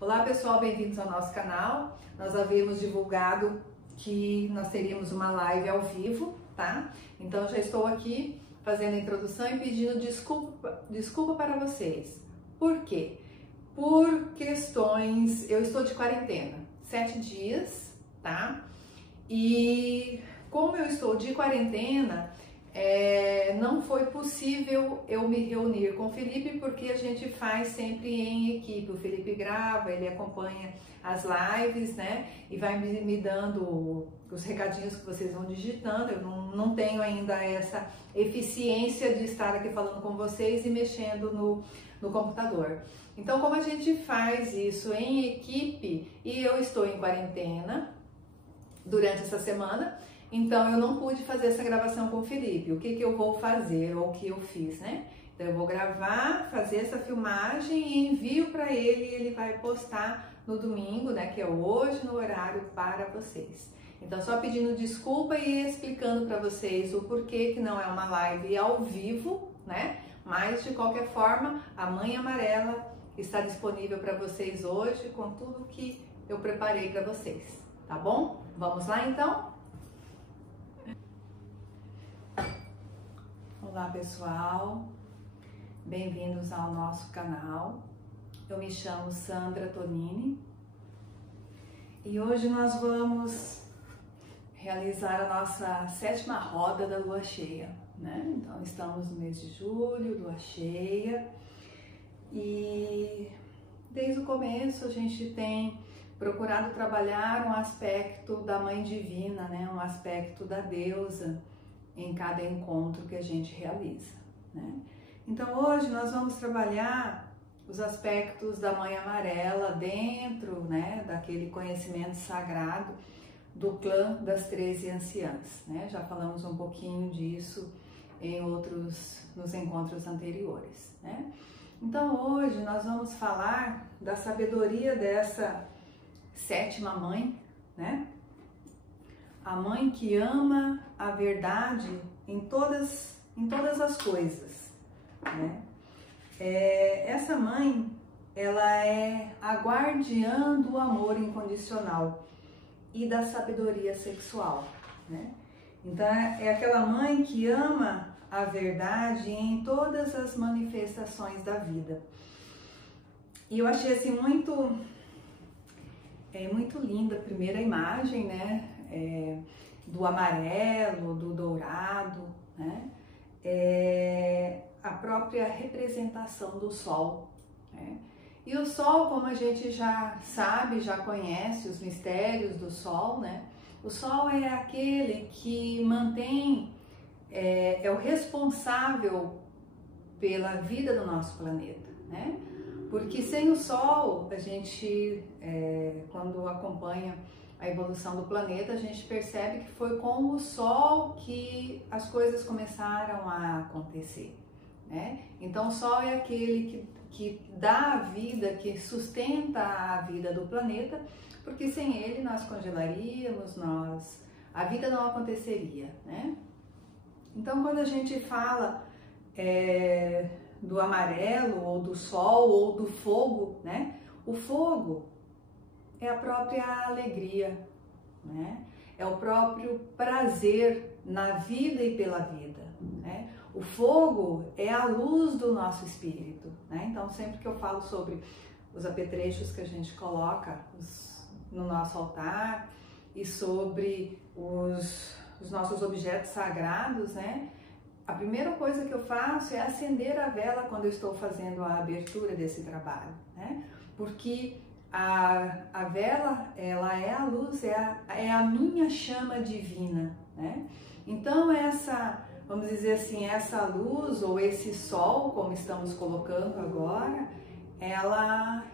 Olá pessoal, bem-vindos ao nosso canal. Nós havíamos divulgado que nós teríamos uma live ao vivo, tá? Então já estou aqui fazendo a introdução e pedindo desculpa para vocês. Por quê? Por questões, eu estou de quarentena, 7 dias, tá? E como eu estou de quarentena, não foi possível eu me reunir com o Felipe, porque a gente faz sempre em equipe. O Felipe grava, ele acompanha as lives, né? E vai me dando os recadinhos que vocês vão digitando. Eu não tenho ainda essa eficiência de estar aqui falando com vocês e mexendo no computador. Então, como a gente faz isso em equipe e eu estou em quarentena durante essa semana, então eu não pude fazer essa gravação com o Felipe. O que eu vou fazer, ou o que eu fiz, né? Então eu vou gravar, fazer essa filmagem e envio para ele e ele vai postar no domingo, né? Que é hoje, no horário para vocês. Então só pedindo desculpa e explicando para vocês o porquê que não é uma live ao vivo, né? Mas de qualquer forma, a Mãe Amarela está disponível para vocês hoje com tudo que eu preparei para vocês, tá bom? Vamos lá então? Olá pessoal, bem-vindos ao nosso canal. Eu me chamo Sandra Tonini e hoje nós vamos realizar a nossa 7ª roda da lua cheia, né? Então estamos no mês de julho, lua cheia, e desde o começo a gente tem procurado trabalhar um aspecto da Mãe Divina, né? Um aspecto da deusa em cada encontro que a gente realiza, né? Então hoje nós vamos trabalhar os aspectos da Mãe Amarela dentro, né, daquele conhecimento sagrado do clã das 13 anciãs, né? Já falamos um pouquinho disso nos encontros anteriores, né? Então hoje nós vamos falar da sabedoria dessa 7ª mãe, né? A mãe que ama a verdade em todas as coisas, né? Essa mãe, ela é a guardiã do amor incondicional e da sabedoria sexual, né? Então é aquela mãe que ama a verdade em todas as manifestações da vida. E eu achei assim muito linda a primeira imagem, né? Do amarelo, do dourado, né? A própria representação do sol, né? E o sol, como a gente já sabe, já conhece os mistérios do sol, né? O sol é aquele que mantém, é o responsável pela vida do nosso planeta, né? Porque sem o sol, a gente, quando acompanha a evolução do planeta, a gente percebe que foi com o sol que as coisas começaram a acontecer, né? Então o sol é aquele que dá a vida, que sustenta a vida do planeta, porque sem ele nós congelaríamos, a vida não aconteceria, né? Então quando a gente fala do amarelo, ou do sol, ou do fogo, né? O fogo é a própria alegria, né? É o próprio prazer na vida e pela vida, né? O fogo é a luz do nosso espírito, né? Então sempre que eu falo sobre os apetrechos que a gente coloca no nosso altar e sobre os nossos objetos sagrados, né? A primeira coisa que eu faço é acender a vela quando eu estou fazendo a abertura desse trabalho, né? Porque a vela, ela é a luz, é a minha chama divina, né? Então vamos dizer assim, essa luz ou esse sol, como estamos colocando agora, ela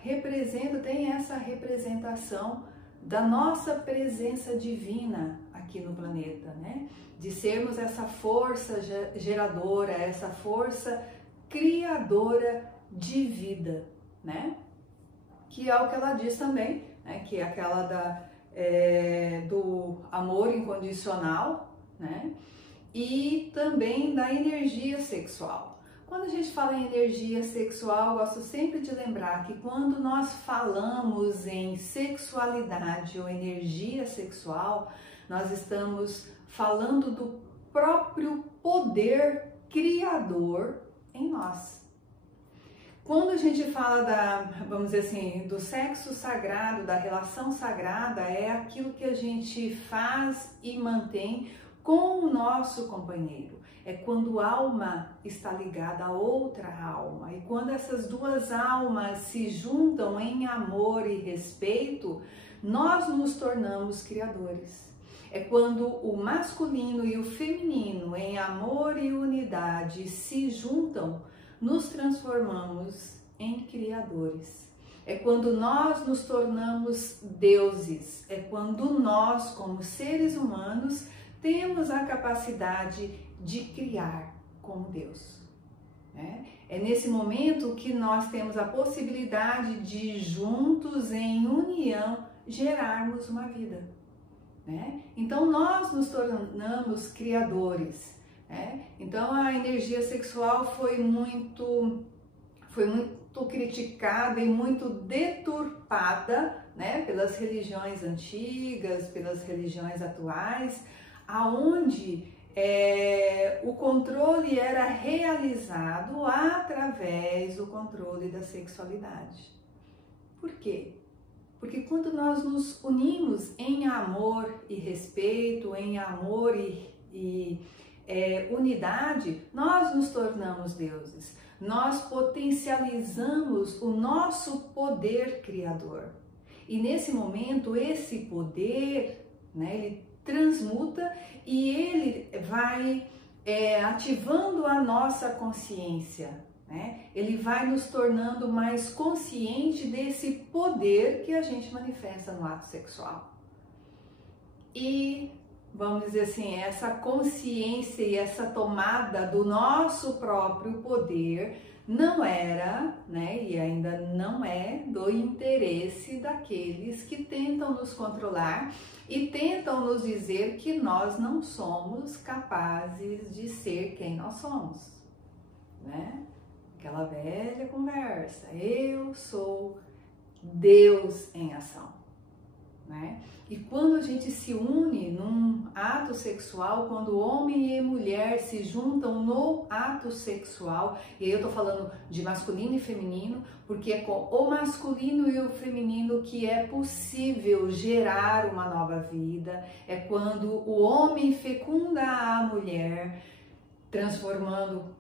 tem essa representação da nossa presença divina aqui no planeta, né? De sermos essa força geradora, essa força criadora de vida, né? Que é o que ela diz também, né? Que é aquela do amor incondicional, né? E também da energia sexual. Quando a gente fala em energia sexual, eu gosto sempre de lembrar que quando nós falamos em sexualidade ou energia sexual, nós estamos falando do próprio poder criador em nós. Quando a gente fala vamos dizer assim, do sexo sagrado, da relação sagrada, é aquilo que a gente faz e mantém com o nosso companheiro. É quando a alma está ligada a outra alma. E quando essas duas almas se juntam em amor e respeito, nós nos tornamos criadores. É quando o masculino e o feminino, em amor e unidade, se juntam, nos transformamos em criadores. É quando nós nos tornamos deuses. É quando nós, como seres humanos, temos a capacidade de criar como Deus. É nesse momento que nós temos a possibilidade de, juntos, em união, gerarmos uma vida. Então nós nos tornamos criadores. Então a energia sexual foi muito criticada e muito deturpada, pelas religiões antigas, pelas religiões atuais, aonde o controle era realizado através do controle da sexualidade. Por quê? Porque quando nós nos unimos em amor e respeito, em amor e unidade, nós nos tornamos deuses. Nós potencializamos o nosso poder criador. E nesse momento, esse poder, ele transmuta e ele vai ativando a nossa consciência. Ele vai nos tornando mais consciente desse poder que a gente manifesta no ato sexual. E, vamos dizer assim, essa consciência e essa tomada do nosso próprio poder não era, e ainda não é, do interesse daqueles que tentam nos controlar e tentam nos dizer que nós não somos capazes de ser quem nós somos, Aquela velha conversa, eu sou Deus em ação, E quando a gente se une num ato sexual, quando homem e mulher se juntam no ato sexual, e aí eu tô falando de masculino e feminino, porque é com o masculino e o feminino que é possível gerar uma nova vida, é quando o homem fecunda a mulher, transformando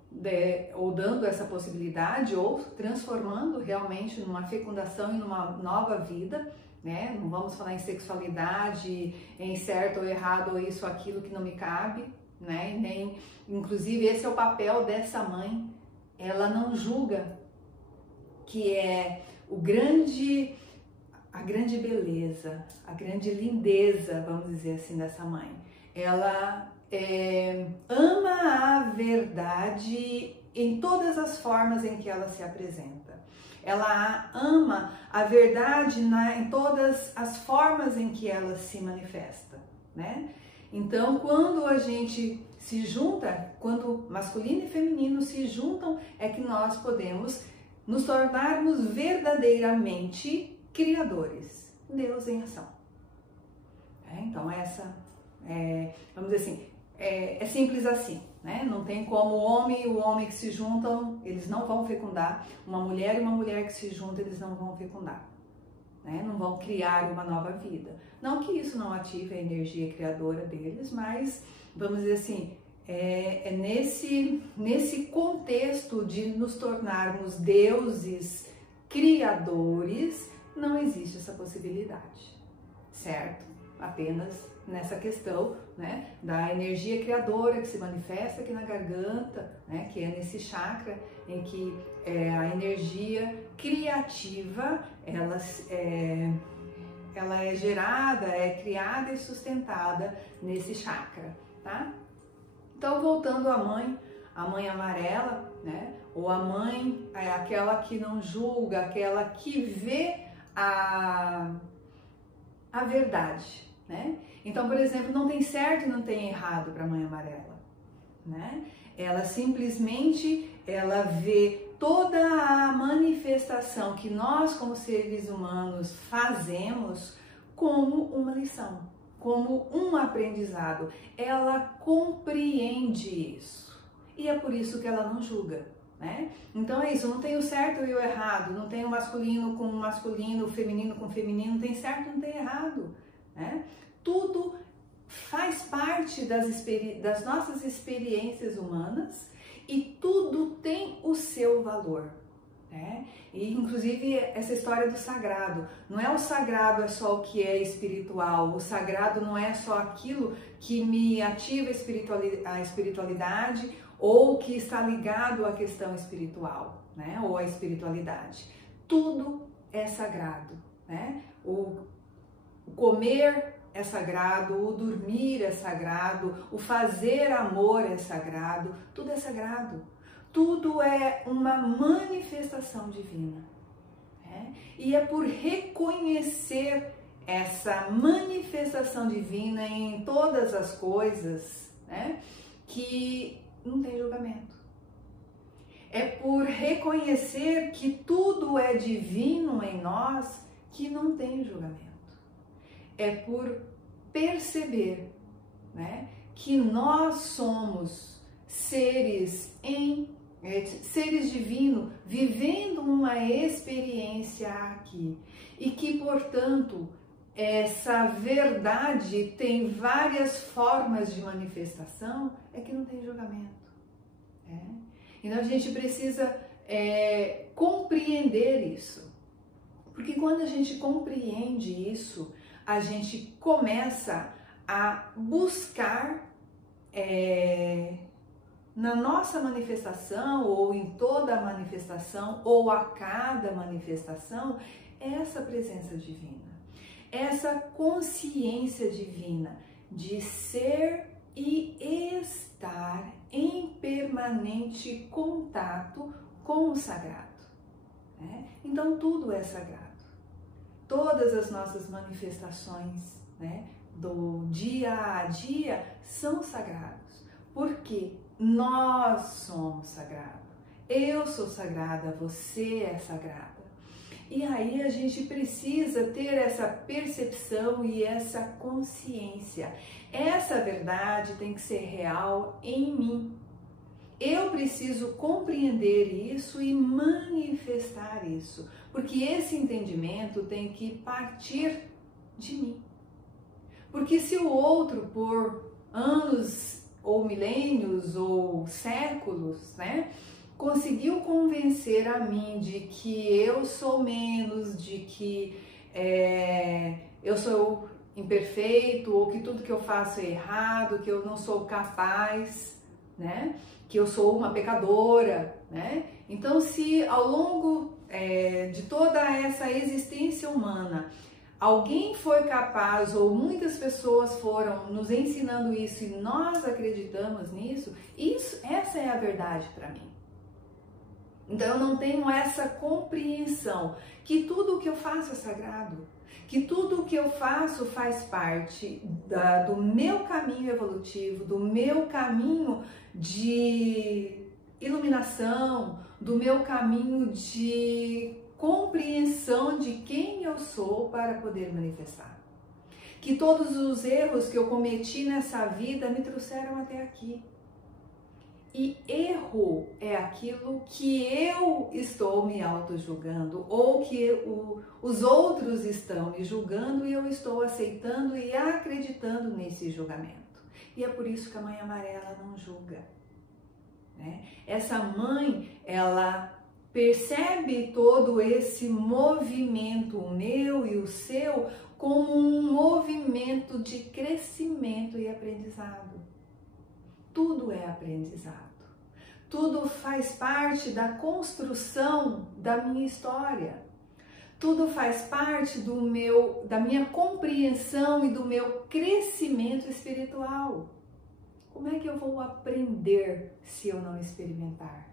ou dando essa possibilidade, ou transformando realmente numa fecundação e numa nova vida, Não vamos falar em sexualidade, em certo ou errado, ou isso ou aquilo que não me cabe, Nem, inclusive, esse é o papel dessa mãe. Ela não julga, que é a grande beleza, a grande lindeza, vamos dizer assim, dessa mãe. Ela ama a verdade em todas as formas em que ela se apresenta. Ela ama a verdade em todas as formas em que ela se manifesta, Então, quando a gente se junta, quando masculino e feminino se juntam, é que nós podemos nos tornarmos verdadeiramente criadores. Deus em ação. Então, vamos dizer assim, é simples assim, Não tem como o homem e o homem que se juntam, eles não vão fecundar. Uma mulher e uma mulher que se juntam, eles não vão fecundar, Não vão criar uma nova vida. Não que isso não ative a energia criadora deles, mas, vamos dizer assim, nesse contexto de nos tornarmos deuses criadores, não existe essa possibilidade, certo? Apenas nessa questão, da energia criadora que se manifesta aqui na garganta, que é nesse chakra em que a energia criativa, ela é gerada, é criada e sustentada nesse chakra, tá? Então, voltando à mãe amarela, ou a mãe é aquela que não julga, aquela que vê a verdade, Então, por exemplo, não tem certo e não tem errado para a mãe amarela, Ela simplesmente ela vê toda a manifestação que nós, como seres humanos, fazemos como uma lição, como um aprendizado. Ela compreende isso e é por isso que ela não julga, né? Então é isso, não tem o certo e o errado, não tem o masculino com o masculino, o feminino com o feminino, não tem certo, não tem errado, né? Tudo faz parte das nossas experiências humanas e tudo tem o seu valor, né? E inclusive essa história do sagrado, não é o sagrado é só o que é espiritual, o sagrado não é só aquilo que me ativa a espiritualidade ou que está ligado à questão espiritual, né? Ou à espiritualidade. Tudo é sagrado, né? O comer é sagrado, o dormir é sagrado, o fazer amor é sagrado, tudo é sagrado. Tudo é uma manifestação divina, né? E é por reconhecer essa manifestação divina em todas as coisas, né, que não tem julgamento. É por reconhecer que tudo é divino em nós que não tem julgamento. É por perceber, né, que nós somos seres divinos vivendo uma experiência aqui e que, portanto, essa verdade tem várias formas de manifestação, é que não tem julgamento. Né? Então a gente precisa compreender isso, porque quando a gente compreende isso, a gente começa a buscar na nossa manifestação, ou em toda a manifestação, ou a cada manifestação, essa presença divina, essa consciência divina de ser e estar em permanente contato com o sagrado, né? Então tudo é sagrado. Todas as nossas manifestações, né, do dia a dia são sagrados, porque nós somos sagrados. Eu sou sagrada, você é sagrada. E aí a gente precisa ter essa percepção e essa consciência. Essa verdade tem que ser real em mim. Eu preciso compreender isso e manifestar isso, porque esse entendimento tem que partir de mim. Porque se o outro, por anos ou milênios ou séculos, né, conseguiu convencer a mim de que eu sou menos, de que eu sou imperfeito, ou que tudo que eu faço é errado, que eu não sou capaz, né? Que eu sou uma pecadora, né? Então, se ao longo de toda essa existência humana alguém foi capaz, ou muitas pessoas foram nos ensinando isso e nós acreditamos nisso, essa é a verdade para mim. Então eu não tenho essa compreensão que tudo o que eu faço é sagrado, que tudo o que eu faço faz parte do meu caminho evolutivo, do meu caminho de iluminação, do meu caminho de compreensão de quem eu sou para poder manifestar. Que todos os erros que eu cometi nessa vida me trouxeram até aqui. E erro é aquilo que eu estou me auto-julgando ou que os outros estão me julgando e eu estou aceitando e acreditando nesse julgamento. E é por isso que a Mãe Amarela não julga, né? Essa mãe, ela percebe todo esse movimento, o meu e o seu, como um movimento de crescimento e aprendizado. Tudo é aprendizado. Tudo faz parte da construção da minha história. Tudo faz parte da minha compreensão e do meu crescimento espiritual. Como é que eu vou aprender se eu não experimentar?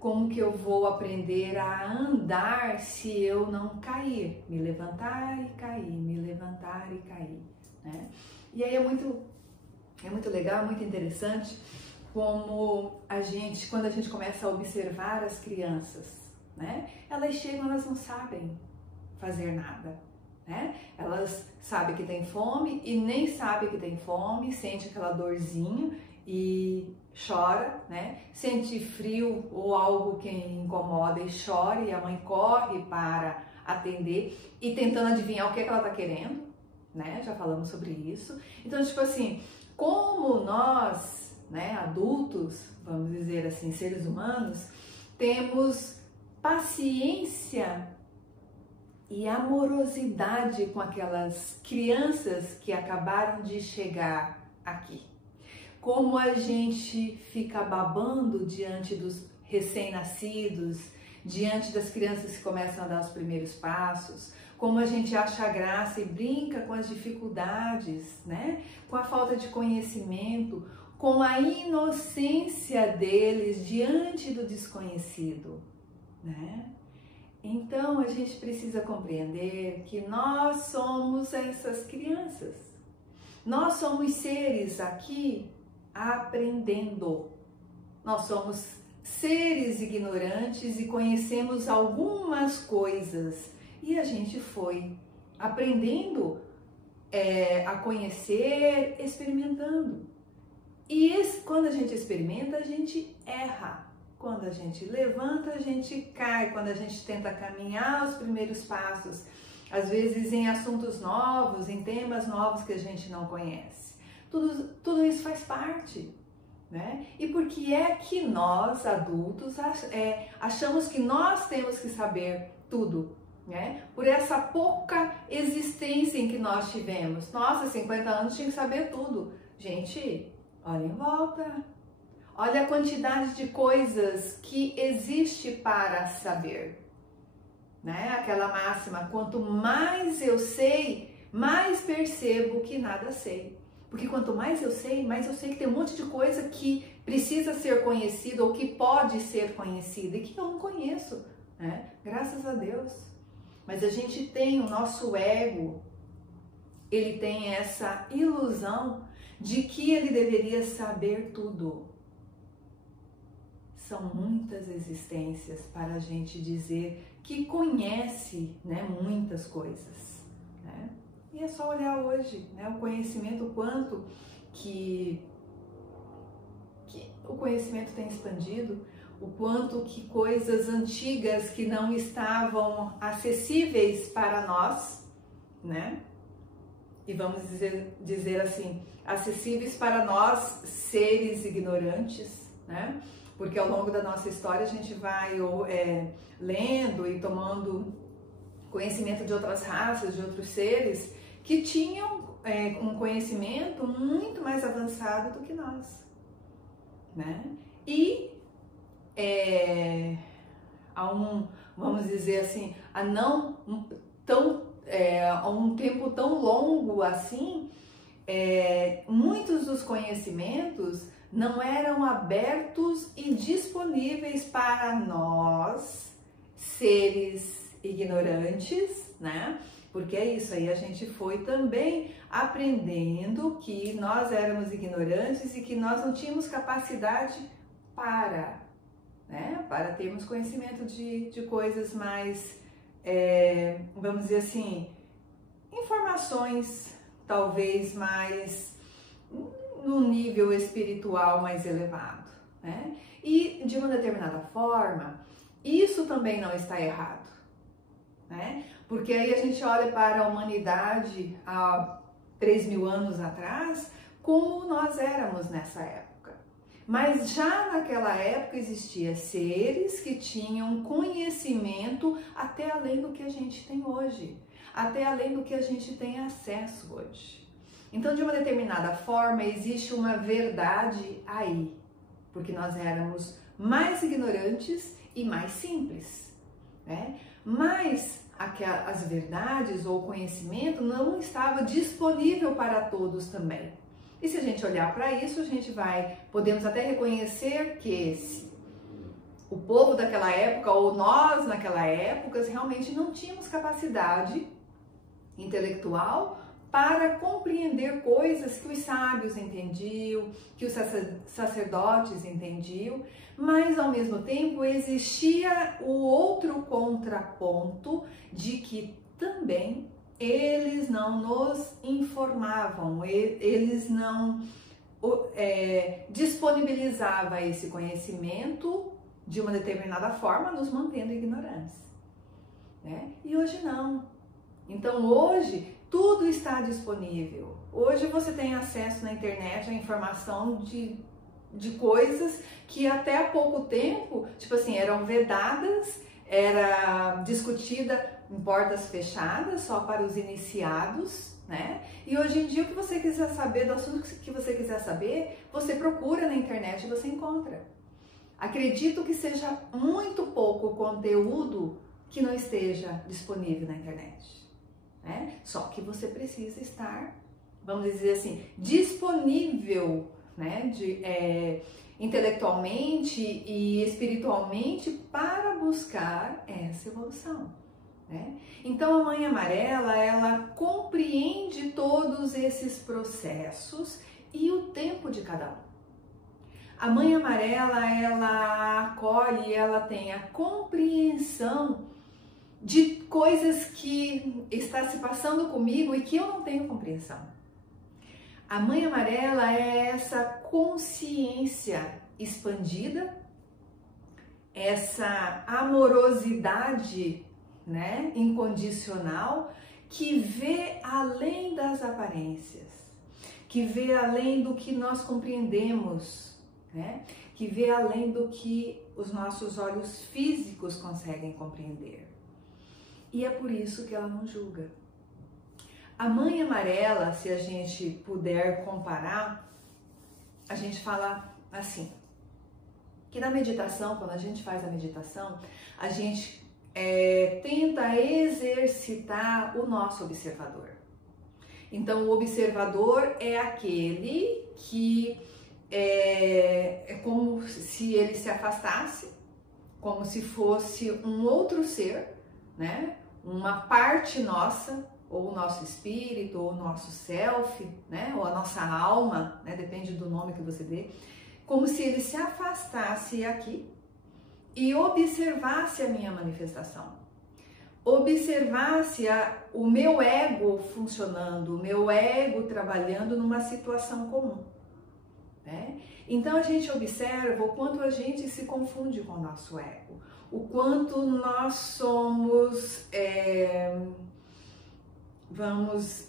Como que eu vou aprender a andar se eu não cair? Me levantar e cair, me levantar e cair, né? E aí é muito legal, muito interessante, como quando a gente começa a observar as crianças, né? Elas chegam, elas não sabem fazer nada, né? Elas sabem que tem fome e nem sabem que tem fome, sente aquela dorzinha e chora, né? Sente frio ou algo que incomoda e chora, e a mãe corre para atender e tentando adivinhar o que é que ela tá querendo, né? Já falamos sobre isso. Então, tipo assim, como nós, né, adultos, vamos dizer assim, seres humanos, temos paciência e amorosidade com aquelas crianças que acabaram de chegar aqui. Como a gente fica babando diante dos recém-nascidos, diante das crianças que começam a dar os primeiros passos, como a gente acha graça e brinca com as dificuldades, né? Com a falta de conhecimento, com a inocência deles diante do desconhecido, né? Então a gente precisa compreender que nós somos essas crianças. Nós somos seres aqui aprendendo. Nós somos seres ignorantes e conhecemos algumas coisas e a gente foi aprendendo a conhecer, experimentando. E quando a gente experimenta, a gente erra. Quando a gente levanta, a gente cai. Quando a gente tenta caminhar os primeiros passos, às vezes em assuntos novos, em temas novos que a gente não conhece. Tudo isso faz parte, né? E por que é que nós, adultos, achamos que nós temos que saber tudo, né? Por essa pouca existência em que nós tivemos. Nossa, 50 anos tinha que saber tudo. Gente, olha em volta. Olha a quantidade de coisas que existe para saber, né? Aquela máxima, quanto mais eu sei, mais percebo que nada sei. Porque quanto mais eu sei que tem um monte de coisa que precisa ser conhecida ou que pode ser conhecida e que eu não conheço, né? Graças a Deus. Mas a gente tem o nosso ego, ele tem essa ilusão de que ele deveria saber tudo. São muitas existências para a gente dizer que conhece, né, muitas coisas, né? E é só olhar hoje, né, o conhecimento, o quanto que o conhecimento tem expandido, o quanto que coisas antigas que não estavam acessíveis para nós, né? E vamos dizer assim, acessíveis para nós, seres ignorantes, né? Porque ao longo da nossa história a gente vai lendo e tomando conhecimento de outras raças, de outros seres que tinham um conhecimento muito mais avançado do que nós, né? E vamos dizer assim, há um tempo tão longo assim, muitos dos conhecimentos não eram abertos e disponíveis para nós, seres ignorantes, né? Porque é isso aí, a gente foi também aprendendo que nós éramos ignorantes e que nós não tínhamos capacidade para termos conhecimento de coisas mais, vamos dizer assim, informações talvez mais no nível espiritual mais elevado, né? E de uma determinada forma, isso também não está errado, né? Porque aí a gente olha para a humanidade há 3.000 anos atrás, como nós éramos nessa época. Mas já naquela época existiam seres que tinham conhecimento até além do que a gente tem hoje, até além do que a gente tem acesso hoje. Então, de uma determinada forma, existe uma verdade aí, porque nós éramos mais ignorantes e mais simples, né? Mas as verdades ou o conhecimento não estava disponível para todos também. E se a gente olhar para isso, podemos até reconhecer que o povo daquela época ou nós naquela época realmente não tínhamos capacidade intelectual para compreender coisas que os sábios entendiam, que os sacerdotes entendiam, mas ao mesmo tempo existia o outro contraponto de que também eles não nos informavam, eles não disponibilizavam esse conhecimento de uma determinada forma, nos mantendo ignorantes, né? E hoje não. Então hoje tudo está disponível. Hoje você tem acesso na internet à informação de coisas que até há pouco tempo, tipo assim, eram vedadas, era discutida em portas fechadas, só para os iniciados, né? E hoje em dia, o que você quiser saber, do assunto que você quiser saber, você procura na internet e você encontra. Acredito que seja muito pouco o conteúdo que não esteja disponível na internet, né? Só que você precisa estar, vamos dizer assim, disponível, né? Intelectualmente e espiritualmente para buscar essa evolução, né? Então a Mãe Amarela, ela compreende todos esses processos e o tempo de cada um. A Mãe Amarela, ela acolhe, ela tem a compreensão de coisas que está se passando comigo e que eu não tenho compreensão. A Mãe Amarela é essa consciência expandida, essa amorosidade, né, incondicional, que vê além das aparências, que vê além do que nós compreendemos, né, que vê além do que os nossos olhos físicos conseguem compreender. E é por isso que ela não julga. A Mãe Amarela, se a gente puder comparar, a gente fala assim, que na meditação, quando a gente faz a meditação, a gente tenta exercitar o nosso observador. Então, o observador é aquele que é como se ele se afastasse, como se fosse um outro ser, né? Uma parte nossa, ou o nosso espírito, ou o nosso self, né? Ou a nossa alma, né? Depende do nome que você dê, como se ele se afastasse aqui e observasse a minha manifestação, observasse o meu ego funcionando, o meu ego trabalhando numa situação comum, né? Então a gente observa o quanto a gente se confunde com o nosso ego, o quanto nós somos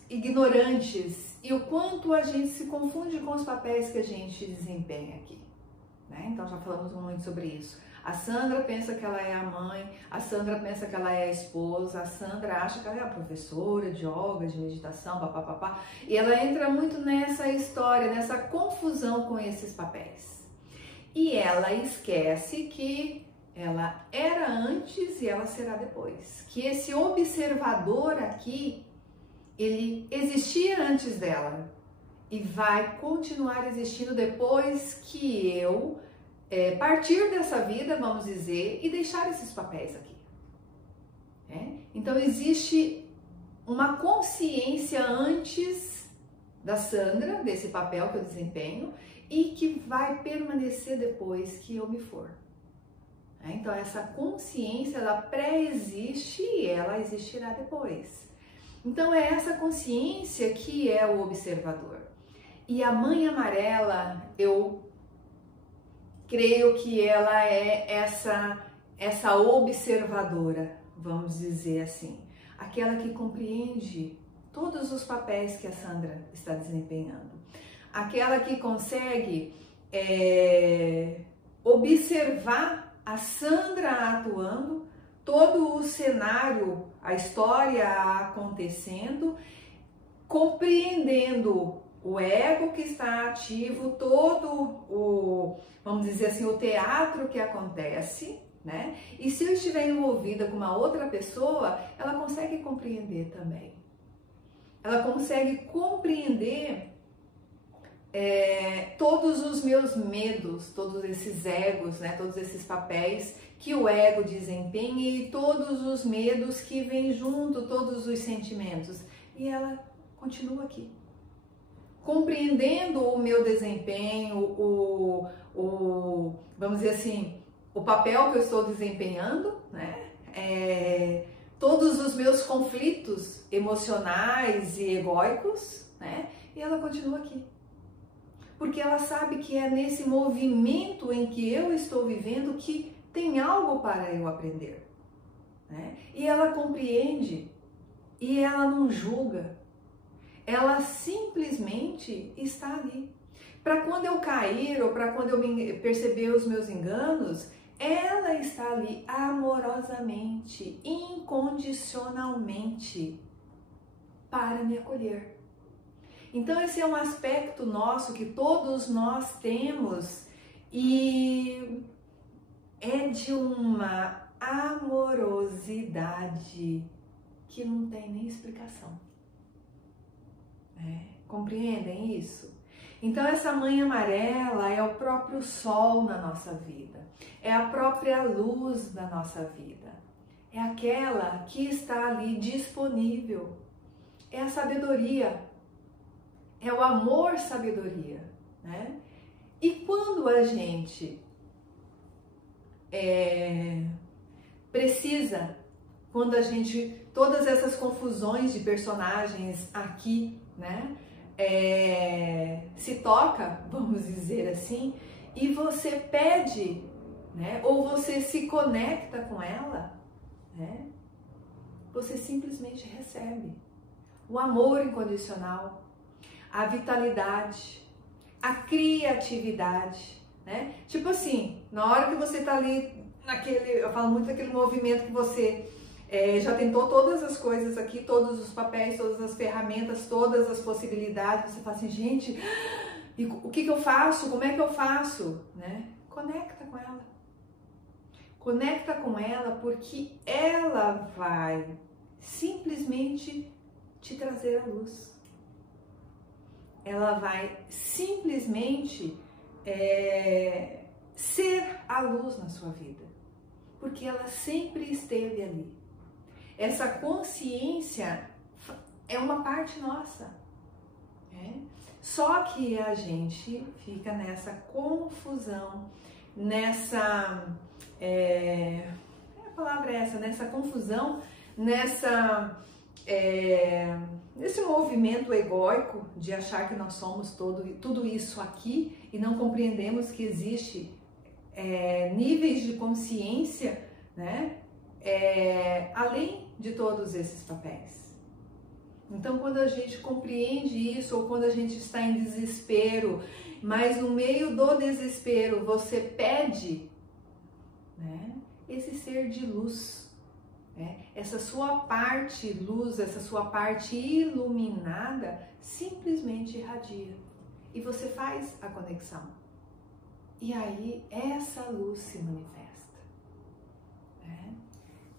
ignorantes e o quanto a gente se confunde com os papéis que a gente desempenha aqui, né? Então já falamos muito sobre isso. A Sandra pensa que ela é a mãe, a Sandra pensa que ela é a esposa, a Sandra acha que ela é a professora de yoga, de meditação, papapá, e ela entra muito nessa história, nessa confusão com esses papéis. E ela esquece que ela era antes e ela será depois. Que esse observador aqui, ele existia antes dela e vai continuar existindo depois que eu partir dessa vida, vamos dizer, e deixar esses papéis aqui. Então existe uma consciência antes da Sandra, desse papel que eu desempenho, e que vai permanecer depois que eu me for. Então essa consciência, ela pré-existe e ela existirá depois. Então é essa consciência que é o observador. E a Mãe Amarela, eu creio que ela é essa observadora, vamos dizer assim, aquela que compreende todos os papéis que a Sandra está desempenhando, aquela que consegue observar a Sandra atuando, todo o cenário, a história acontecendo, compreendendo o ego que está ativo, todo vamos dizer assim, o teatro que acontece, né? E se eu estiver envolvida com uma outra pessoa, ela consegue compreender também. Ela consegue compreender todos os meus medos, todos esses egos, né? Todos esses papéis que o ego desempenha e todos os medos que vêm junto, todos os sentimentos. E ela continua aqui. Compreendendo o meu desempenho, vamos dizer assim, o papel que eu estou desempenhando, né? Todos os meus conflitos emocionais e egóicos, né? E ela continua aqui. Porque ela sabe que é nesse movimento em que eu estou vivendo que tem algo para eu aprender, né? E ela compreende e ela não julga. Ela simplesmente está ali. Para quando eu cair ou para quando eu perceber os meus enganos, ela está ali amorosamente, incondicionalmente para me acolher. Então esse é um aspecto nosso que todos nós temos e é de uma amorosidade que não tem nem explicação. Compreendem isso? Então essa mãe amarela é o próprio sol na nossa vida, é a própria luz da nossa vida, é aquela que está ali disponível, é a sabedoria, é o amor sabedoria, né? E quando a gente precisa, quando a gente, todas essas confusões de personagens aqui, né? Se toca, vamos dizer assim, e você pede, né? Ou você se conecta com ela, né? Você simplesmente recebe o amor incondicional, a vitalidade, a criatividade, né? Tipo assim, na hora que você tá ali naquele, eu falo muito daquele movimento que você já tentou todas as coisas aqui, todos os papéis, todas as ferramentas, todas as possibilidades, você fala assim, gente, e o que eu faço? Como é que eu faço? Né? Conecta com ela. Conecta com ela porque ela vai simplesmente te trazer a luz. Ela vai simplesmente ser a luz na sua vida. Porque ela sempre esteve ali. Essa consciência é uma parte nossa. Só que a gente fica nessa confusão, nessa... a palavra é essa, nessa confusão, nesse movimento egóico de achar que nós somos tudo isso aqui e não compreendemos que existe níveis de consciência, né? Além de todos esses papéis. Então, quando a gente compreende isso, ou quando a gente está em desespero, mas no meio do desespero você pede, né, esse ser de luz, né, essa sua parte luz, essa sua parte iluminada, simplesmente irradia. E você faz a conexão. E aí, essa luz se manifesta.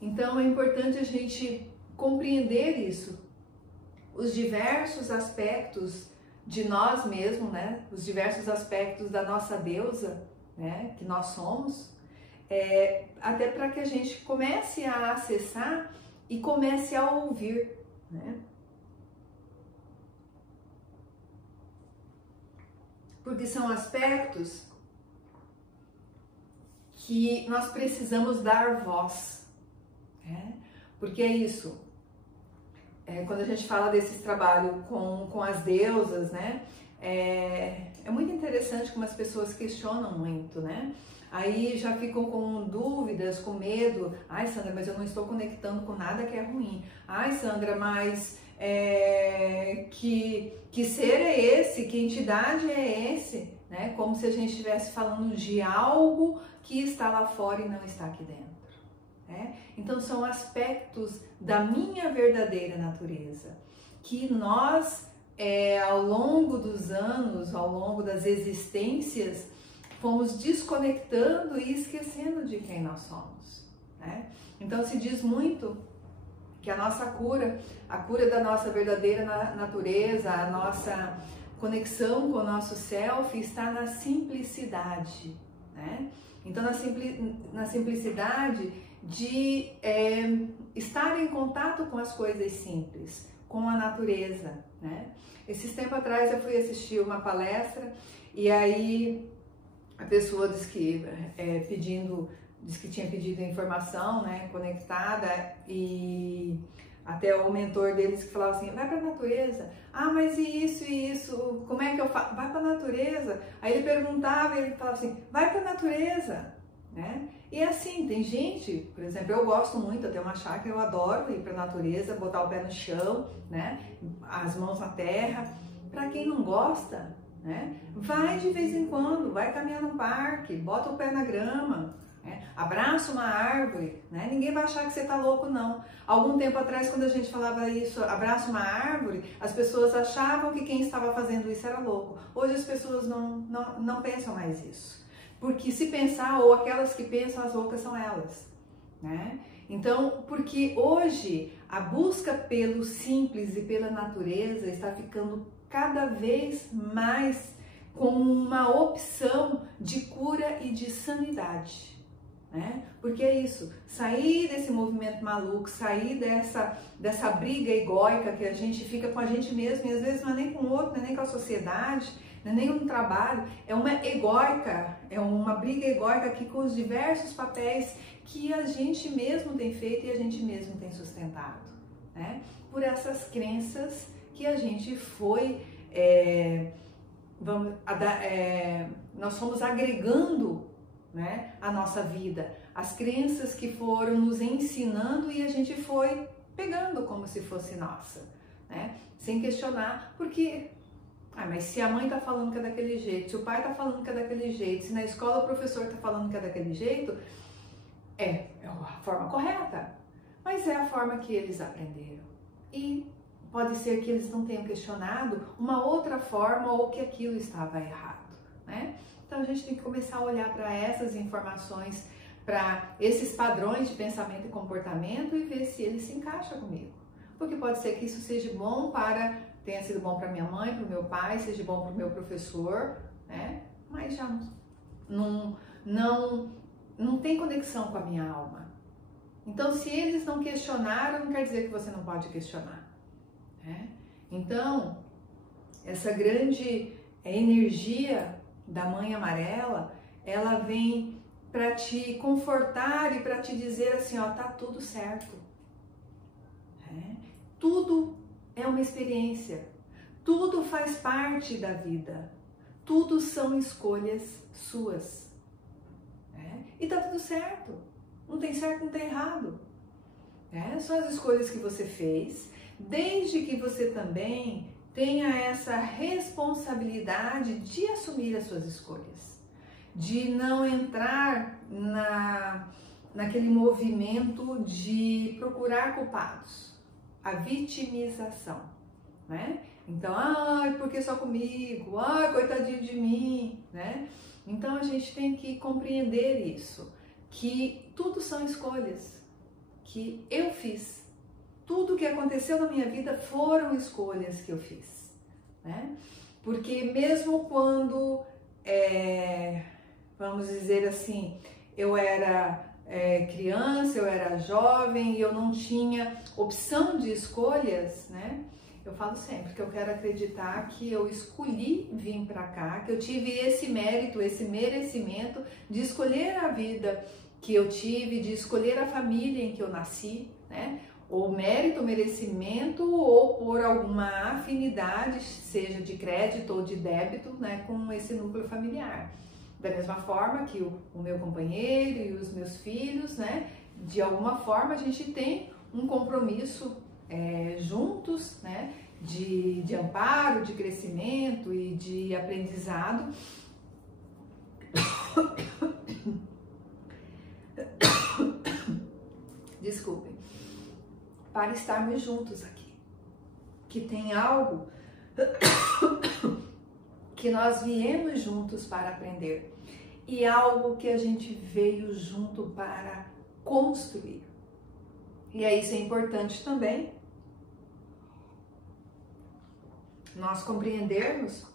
Então é importante a gente compreender isso, os diversos aspectos de nós mesmos, né? Os diversos aspectos da nossa deusa, né? Que nós somos, até para que a gente comece a acessar e comece a ouvir, né? Porque são aspectos que nós precisamos dar voz. Porque é isso, quando a gente fala desse trabalho com as deusas, né, é muito interessante como as pessoas questionam muito, né, aí já ficam com dúvidas, com medo, ai Sandra, mas eu não estou conectando com nada que é ruim, ai Sandra, mas que ser é esse, que entidade é esse, né, como se a gente estivesse falando de algo que está lá fora e não está aqui dentro. Então são aspectos da minha verdadeira natureza que nós ao longo dos anos, ao longo das existências, fomos desconectando e esquecendo de quem nós somos, né? Então se diz muito que a nossa cura, a cura da nossa verdadeira natureza, a nossa conexão com o nosso self está na simplicidade, né? Então na simplicidade de estar em contato com as coisas simples, com a natureza, né? Esses tempos atrás eu fui assistir uma palestra e aí a pessoa disse que tinha pedido informação, né, conectada, e até o mentor deles que falava assim, vai para a natureza. Ah, mas e isso, como é que eu faço? Vai para a natureza. Aí ele perguntava e ele falava assim, vai para a natureza, né? E assim, tem gente, por exemplo, eu gosto muito, eu tenho uma chácara, eu adoro ir para a natureza, botar o pé no chão, né, as mãos na terra. Para quem não gosta, né, vai de vez em quando, vai caminhar no parque, bota o pé na grama, né, abraça uma árvore, né, ninguém vai achar que você tá louco não. Algum tempo atrás, quando a gente falava isso, abraça uma árvore, as pessoas achavam que quem estava fazendo isso era louco. Hoje as pessoas não pensam mais isso. Porque se pensar, ou aquelas que pensam, as loucas são elas, né? Então, porque hoje a busca pelo simples e pela natureza está ficando cada vez mais como uma opção de cura e de sanidade, né? Porque é isso, sair desse movimento maluco, sair dessa briga egóica que a gente fica com a gente mesmo, e às vezes não é nem com o outro, não é nem com a sociedade, não é nem um trabalho, é uma egóica, é uma briga egóica aqui com os diversos papéis que a gente mesmo tem feito e a gente mesmo tem sustentado, né? Por essas crenças que a gente foi, nós fomos agregando, né, a nossa vida, as crenças que foram nos ensinando e a gente foi pegando como se fosse nossa, né? Sem questionar, porque mas se a mãe tá falando que é daquele jeito, se o pai tá falando que é daquele jeito, se na escola o professor tá falando que é daquele jeito, é a forma correta, mas é a forma que eles aprenderam. E pode ser que eles não tenham questionado uma outra forma ou que aquilo estava errado, né? Então a gente tem que começar a olhar para essas informações, para esses padrões de pensamento e comportamento e ver se ele se encaixa comigo. Porque pode ser que isso seja bom tenha sido bom para minha mãe, para o meu pai, seja bom para o meu professor, né? Mas já não tem conexão com a minha alma. Então, se eles não questionaram, não quer dizer que você não pode questionar, né? Então, essa grande energia da Mãe Amarela, ela vem para te confortar e para te dizer assim, ó, tá tudo certo, né? Tudo é uma experiência, tudo faz parte da vida, tudo são escolhas suas, né? E tá tudo certo, não tem certo, não tem errado, né? São as escolhas que você fez, desde que você também tenha essa responsabilidade de assumir as suas escolhas, de não entrar naquele movimento de procurar culpados, a vitimização, né? Então, ai, por que só comigo? Ai, coitadinho de mim, né? Então a gente tem que compreender isso, que tudo são escolhas que eu fiz. Tudo que aconteceu na minha vida foram escolhas que eu fiz, né? Porque mesmo quando, vamos dizer assim, eu era criança, eu era jovem e eu não tinha opção de escolhas, né? Eu falo sempre que eu quero acreditar que eu escolhi vir para cá, que eu tive esse mérito, esse merecimento de escolher a vida que eu tive, de escolher a família em que eu nasci, né? Ou mérito, merecimento, ou por alguma afinidade, seja de crédito ou de débito, né, com esse núcleo familiar. Da mesma forma que o meu companheiro e os meus filhos, né, de alguma forma a gente tem um compromisso juntos, né, de amparo, de crescimento e de aprendizado. Desculpem. Para estarmos juntos aqui. Que tem algo que nós viemos juntos para aprender e algo que a gente veio junto para construir. E aí isso é importante também, nós compreendermos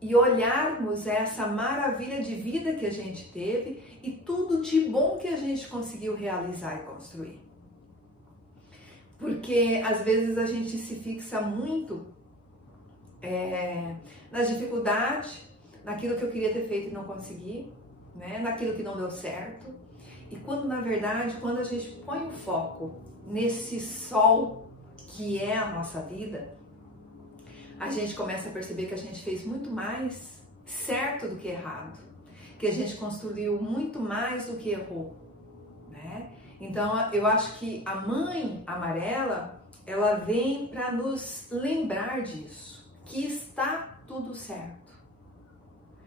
e olharmos essa maravilha de vida que a gente teve e tudo de bom que a gente conseguiu realizar e construir. Porque às vezes a gente se fixa muito nas dificuldades, naquilo que eu queria ter feito e não consegui, né? Naquilo que não deu certo. E quando, na verdade, quando a gente põe o foco nesse sol que é a nossa vida, a gente começa a perceber que a gente fez muito mais certo do que errado, que a gente construiu muito mais do que errou, né? Então, eu acho que a Mãe Amarela, ela vem para nos lembrar disso, que está tudo certo.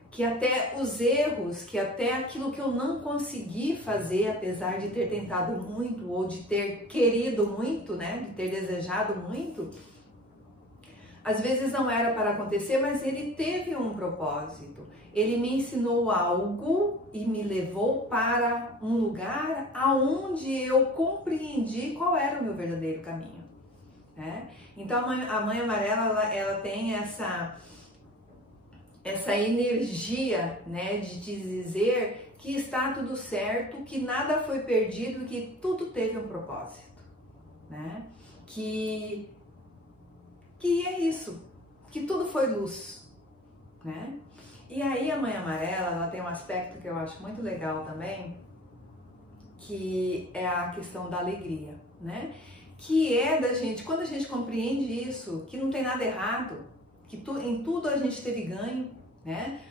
Que até os erros, que até aquilo que eu não consegui fazer, apesar de ter tentado muito ou de ter querido muito, né, de ter desejado muito, às vezes não era para acontecer, mas ele teve um propósito. Ele me ensinou algo e me levou para um lugar aonde eu compreendi qual era o meu verdadeiro caminho, né? Então a Mãe Amarela, ela tem essa energia, né, de dizer que está tudo certo, que nada foi perdido, que tudo teve um propósito, né? Que é isso, que tudo foi luz, né? E aí a Mãe Amarela, ela tem um aspecto que eu acho muito legal também, que é a questão da alegria, né? Que é da gente, quando a gente compreende isso, que não tem nada errado, que em tudo a gente teve ganho, né?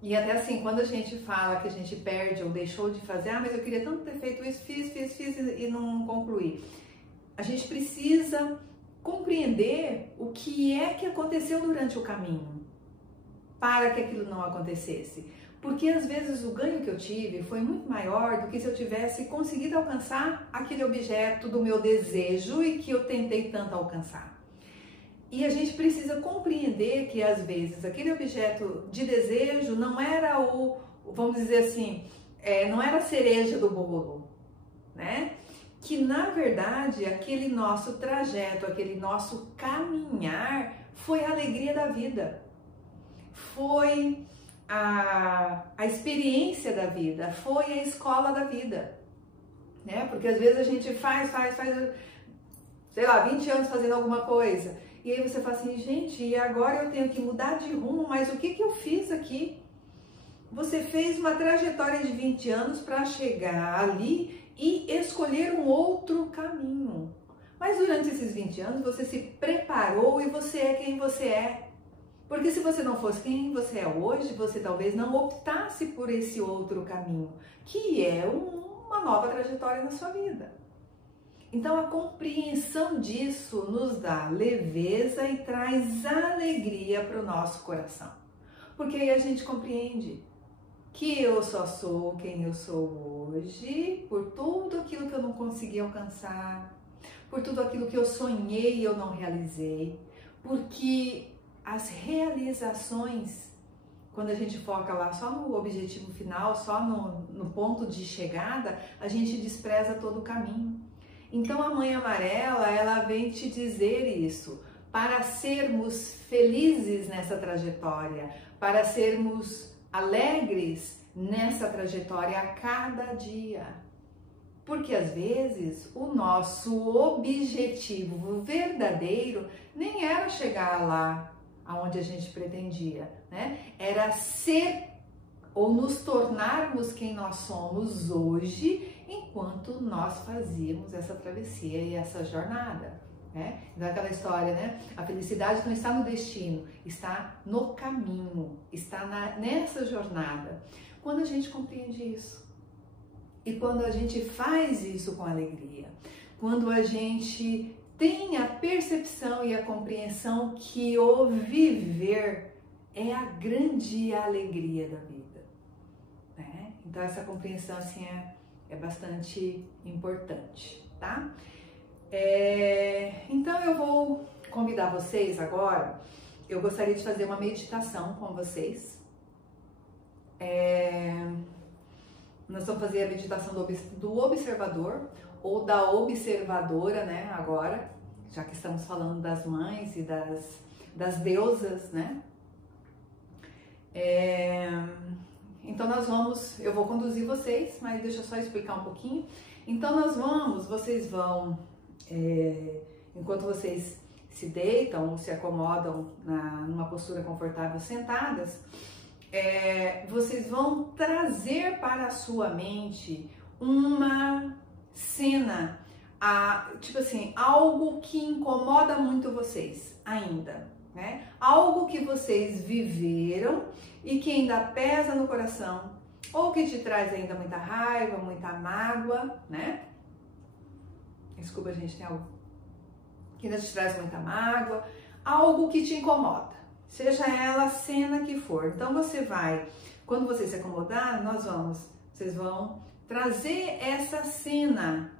E até assim, quando a gente fala que a gente perde ou deixou de fazer, mas eu queria tanto ter feito isso, fiz e não concluí. A gente precisa compreender o que é que aconteceu durante o caminho para que aquilo não acontecesse. Porque às vezes o ganho que eu tive foi muito maior do que se eu tivesse conseguido alcançar aquele objeto do meu desejo e que eu tentei tanto alcançar. E a gente precisa compreender que às vezes aquele objeto de desejo não era vamos dizer assim, não era a cereja do bolo, né? Que na verdade aquele nosso trajeto, aquele nosso caminhar foi a alegria da vida, foi a experiência da vida, foi a escola da vida, né? Porque às vezes a gente faz, sei lá, 20 anos fazendo alguma coisa, e aí você fala assim, gente, e agora eu tenho que mudar de rumo, mas o que eu fiz aqui? Você fez uma trajetória de 20 anos para chegar ali e escolher um outro caminho. Mas durante esses 20 anos você se preparou e você é quem você é. Porque se você não fosse quem você é hoje, você talvez não optasse por esse outro caminho, que é uma nova trajetória na sua vida. Então a compreensão disso nos dá leveza e traz alegria para o nosso coração. Porque aí a gente compreende que eu só sou quem eu sou hoje por tudo aquilo que eu não consegui alcançar, por tudo aquilo que eu sonhei e eu não realizei, porque as realizações, quando a gente foca lá só no objetivo final, só no ponto de chegada, a gente despreza todo o caminho. Então a Mãe Amarela, ela vem te dizer isso, para sermos felizes nessa trajetória, para sermos alegres nessa trajetória a cada dia. Porque às vezes o nosso objetivo verdadeiro nem era chegar lá aonde a gente pretendia, né? Era ser ou nos tornarmos quem nós somos hoje, enquanto nós fazíamos essa travessia e essa jornada, né? Então aquela história, né? A felicidade não está no destino, está no caminho, está nessa jornada. Quando a gente compreende isso, e quando a gente faz isso com alegria, quando a gente tem a percepção e a compreensão que o viver é a grande alegria da vida, né? Então essa compreensão assim é bastante importante, tá? Então eu vou convidar vocês agora, eu gostaria de fazer uma meditação com vocês. Nós vamos fazer a meditação do observador ou da observadora, né? Agora, já que estamos falando das mães e das deusas, né? Então eu vou conduzir vocês, mas deixa eu só explicar um pouquinho. Então vocês vão Enquanto vocês se deitam ou se acomodam numa postura confortável sentadas, vocês vão trazer para a sua mente uma cena, tipo assim, algo que incomoda muito vocês ainda, né? Algo que vocês viveram e que ainda pesa no coração, ou que te traz ainda muita raiva, muita mágoa, né? Desculpa, gente, tem algo que ainda te traz muita mágoa, algo que te incomoda, seja ela a cena que for. Então você vai, quando você se acomodar, vocês vão trazer essa cena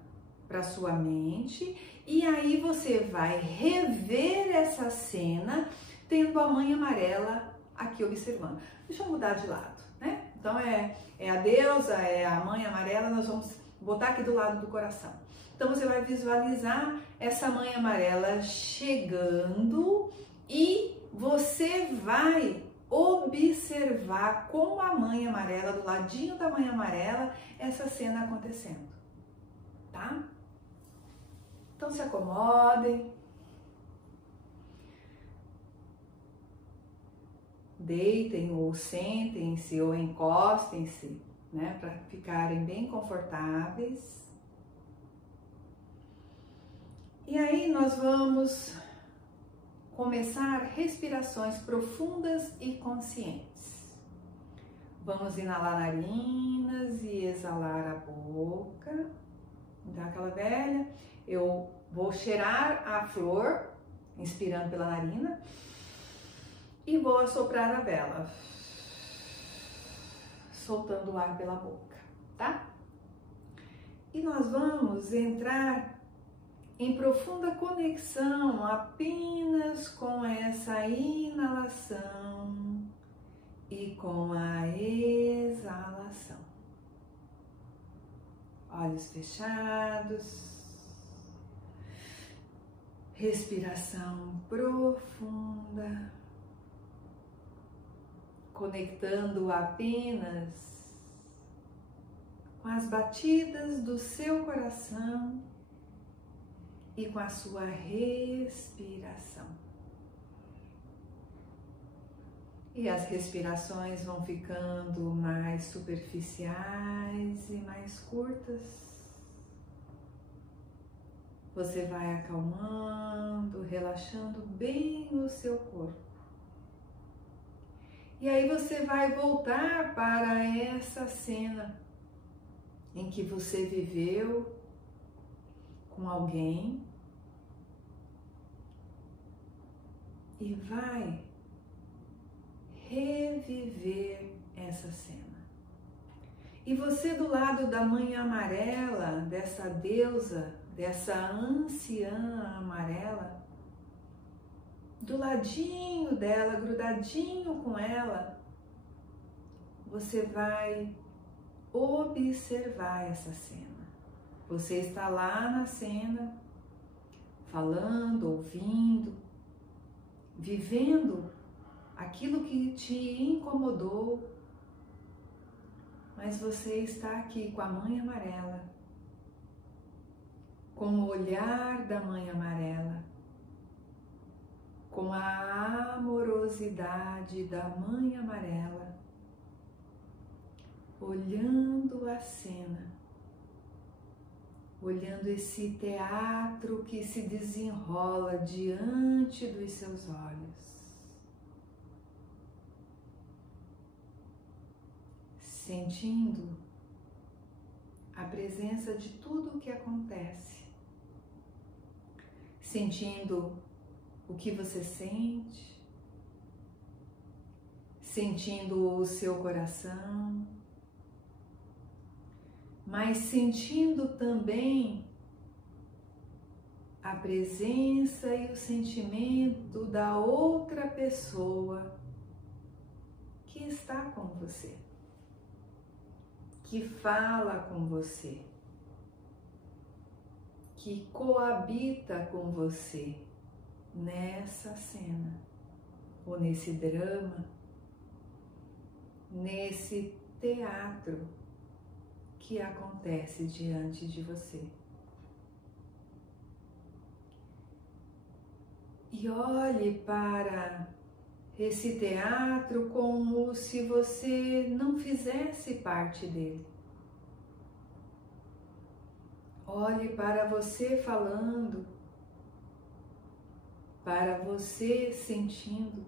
para sua mente e aí você vai rever essa cena tendo a Mãe Amarela aqui observando. Deixa eu mudar de lado, né? Então é a deusa, é a Mãe Amarela, nós vamos botar aqui do lado do coração. Então você vai visualizar essa Mãe Amarela chegando e você vai observar com a Mãe Amarela, do ladinho da Mãe Amarela, essa cena acontecendo, tá? Então se acomodem, deitem ou sentem-se ou encostem-se, né, para ficarem bem confortáveis. E aí nós vamos começar respirações profundas e conscientes. Vamos inalar narinas e exalar a boca. Então aquela velha, eu vou cheirar a flor, inspirando pela narina, e vou assoprar a vela, soltando o ar pela boca, tá? E nós vamos entrar em profunda conexão apenas com essa inalação e com a exalação. Olhos fechados, respiração profunda, conectando apenas com as batidas do seu coração e com a sua respiração. E as respirações vão ficando mais superficiais e mais curtas. Você vai acalmando, relaxando bem o seu corpo. E aí você vai voltar para essa cena em que você viveu com alguém e vai reviver essa cena. E você do lado da Mãe Amarela, dessa deusa, dessa anciã amarela, do ladinho dela, grudadinho com ela, você vai observar essa cena. Você está lá na cena, falando, ouvindo, vivendo aquilo que te incomodou, mas você está aqui com a Mãe Amarela, com o olhar da Mãe Amarela, com a amorosidade da Mãe Amarela, olhando a cena, olhando esse teatro que se desenrola diante dos seus olhos, sentindo a presença de tudo o que acontece, sentindo o que você sente, sentindo o seu coração, mas sentindo também a presença e o sentimento da outra pessoa que está com você, que fala com você, que coabita com você nessa cena, ou nesse drama, nesse teatro que acontece diante de você. E olhe para esse teatro como se você não fizesse parte dele. Olhe para você falando, para você sentindo.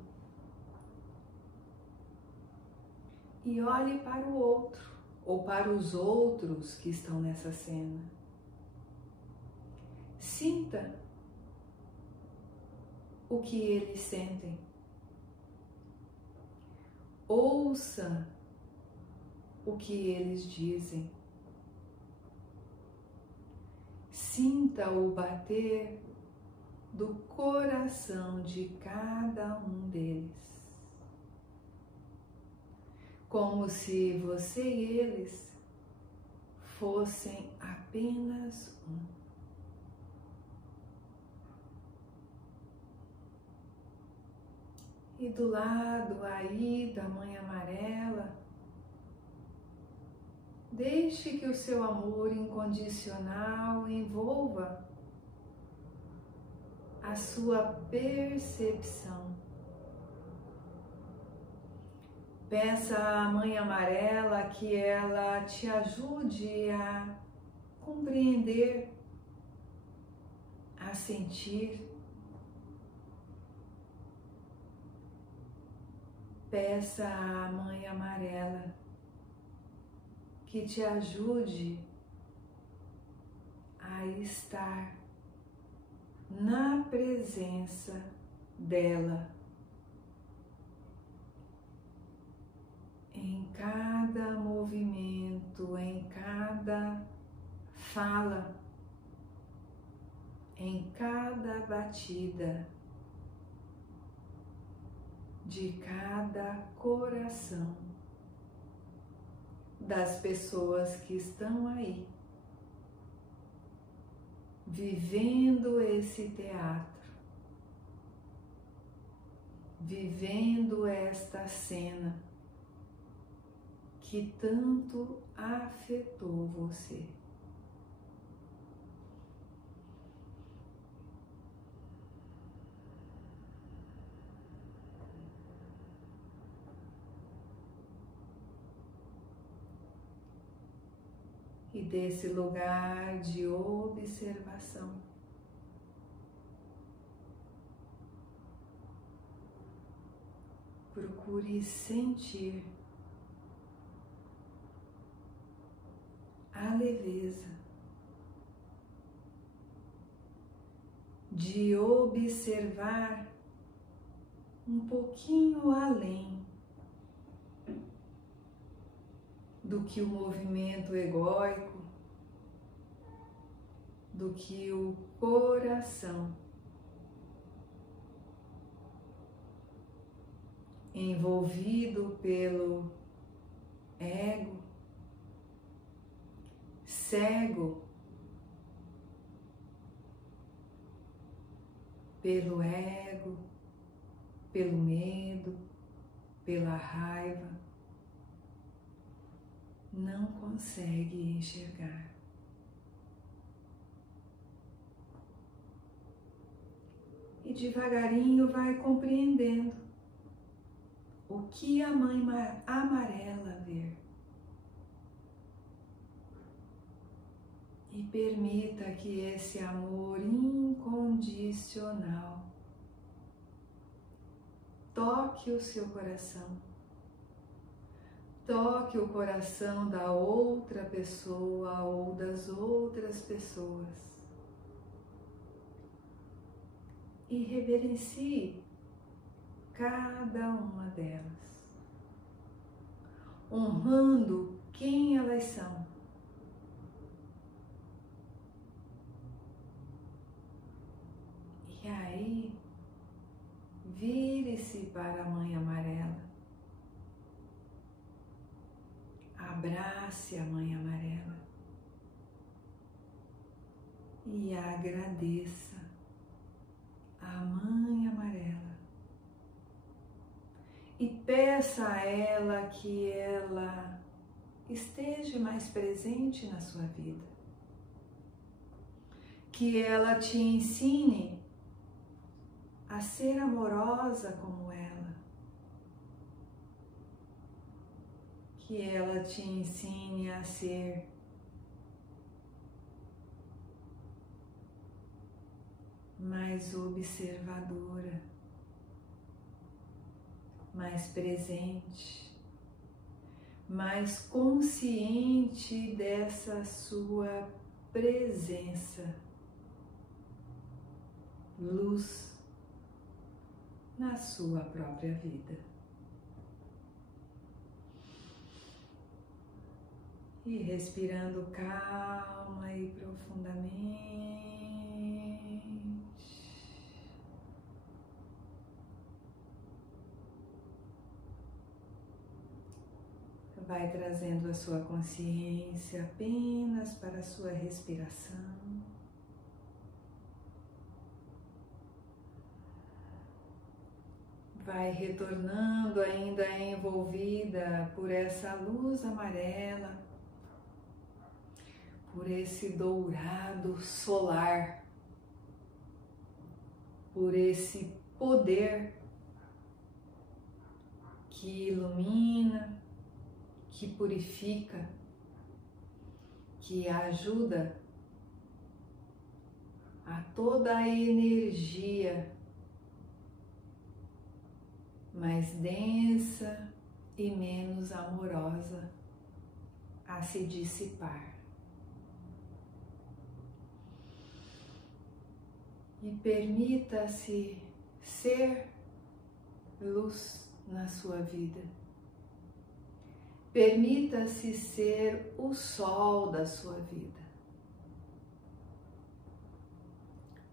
E olhe para o outro, ou para os outros que estão nessa cena. Sinta o que eles sentem. Ouça o que eles dizem. Sinta o bater do coração de cada um deles. Como se você e eles fossem apenas um. E do lado aí da Mãe Amarela, deixe que o seu amor incondicional envolva a sua percepção. Peça à Mãe Amarela que ela te ajude a compreender, a sentir. Peça à Mãe Amarela que te ajude a estar na presença dela em cada movimento, em cada fala, em cada batida de cada coração das pessoas que estão aí, vivendo esse teatro, vivendo esta cena que tanto afetou você. E desse lugar de observação, procure sentir a leveza de observar um pouquinho além do que o movimento egóico, do que o coração envolvido pelo ego, cego pelo ego, pelo medo, pela raiva, não consegue enxergar. E devagarinho vai compreendendo o que a Mãe Amarela vê. E permita que esse amor incondicional toque o seu coração, toque o coração da outra pessoa ou das outras pessoas e reverencie cada uma delas, honrando quem elas são. E aí, vire-se para a Mãe Amarela, abrace a Mãe Amarela e agradeça a Mãe Amarela e peça a ela que ela esteja mais presente na sua vida, que ela te ensine a ser amorosa como ela. Que ela te ensine a ser mais observadora, mais presente, mais consciente dessa sua presença, luz na sua própria vida. E respirando calma e profundamente, vai trazendo a sua consciência apenas para a sua respiração. Vai retornando ainda envolvida por essa luz amarela, por esse dourado solar, por esse poder que ilumina, que purifica, que ajuda a toda a energia mais densa e menos amorosa a se dissipar. E permita-se ser luz na sua vida. Permita-se ser o sol da sua vida.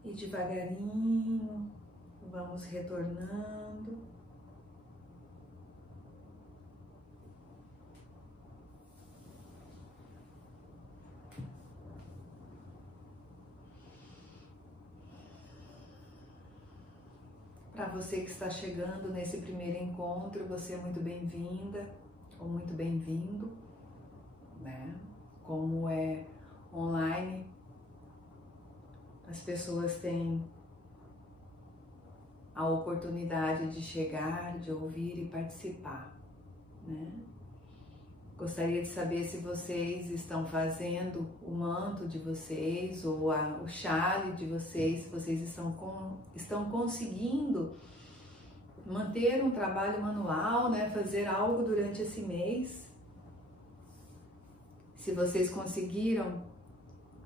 E devagarinho vamos retornando. Para você que está chegando nesse primeiro encontro, você é muito bem-vinda ou muito bem-vindo, né? Como é online, as pessoas têm a oportunidade de chegar, de ouvir e participar, né? Gostaria de saber se vocês estão fazendo o manto de vocês ou o chale de vocês, se vocês estão conseguindo manter um trabalho manual, né? Fazer algo durante esse mês. Se vocês conseguiram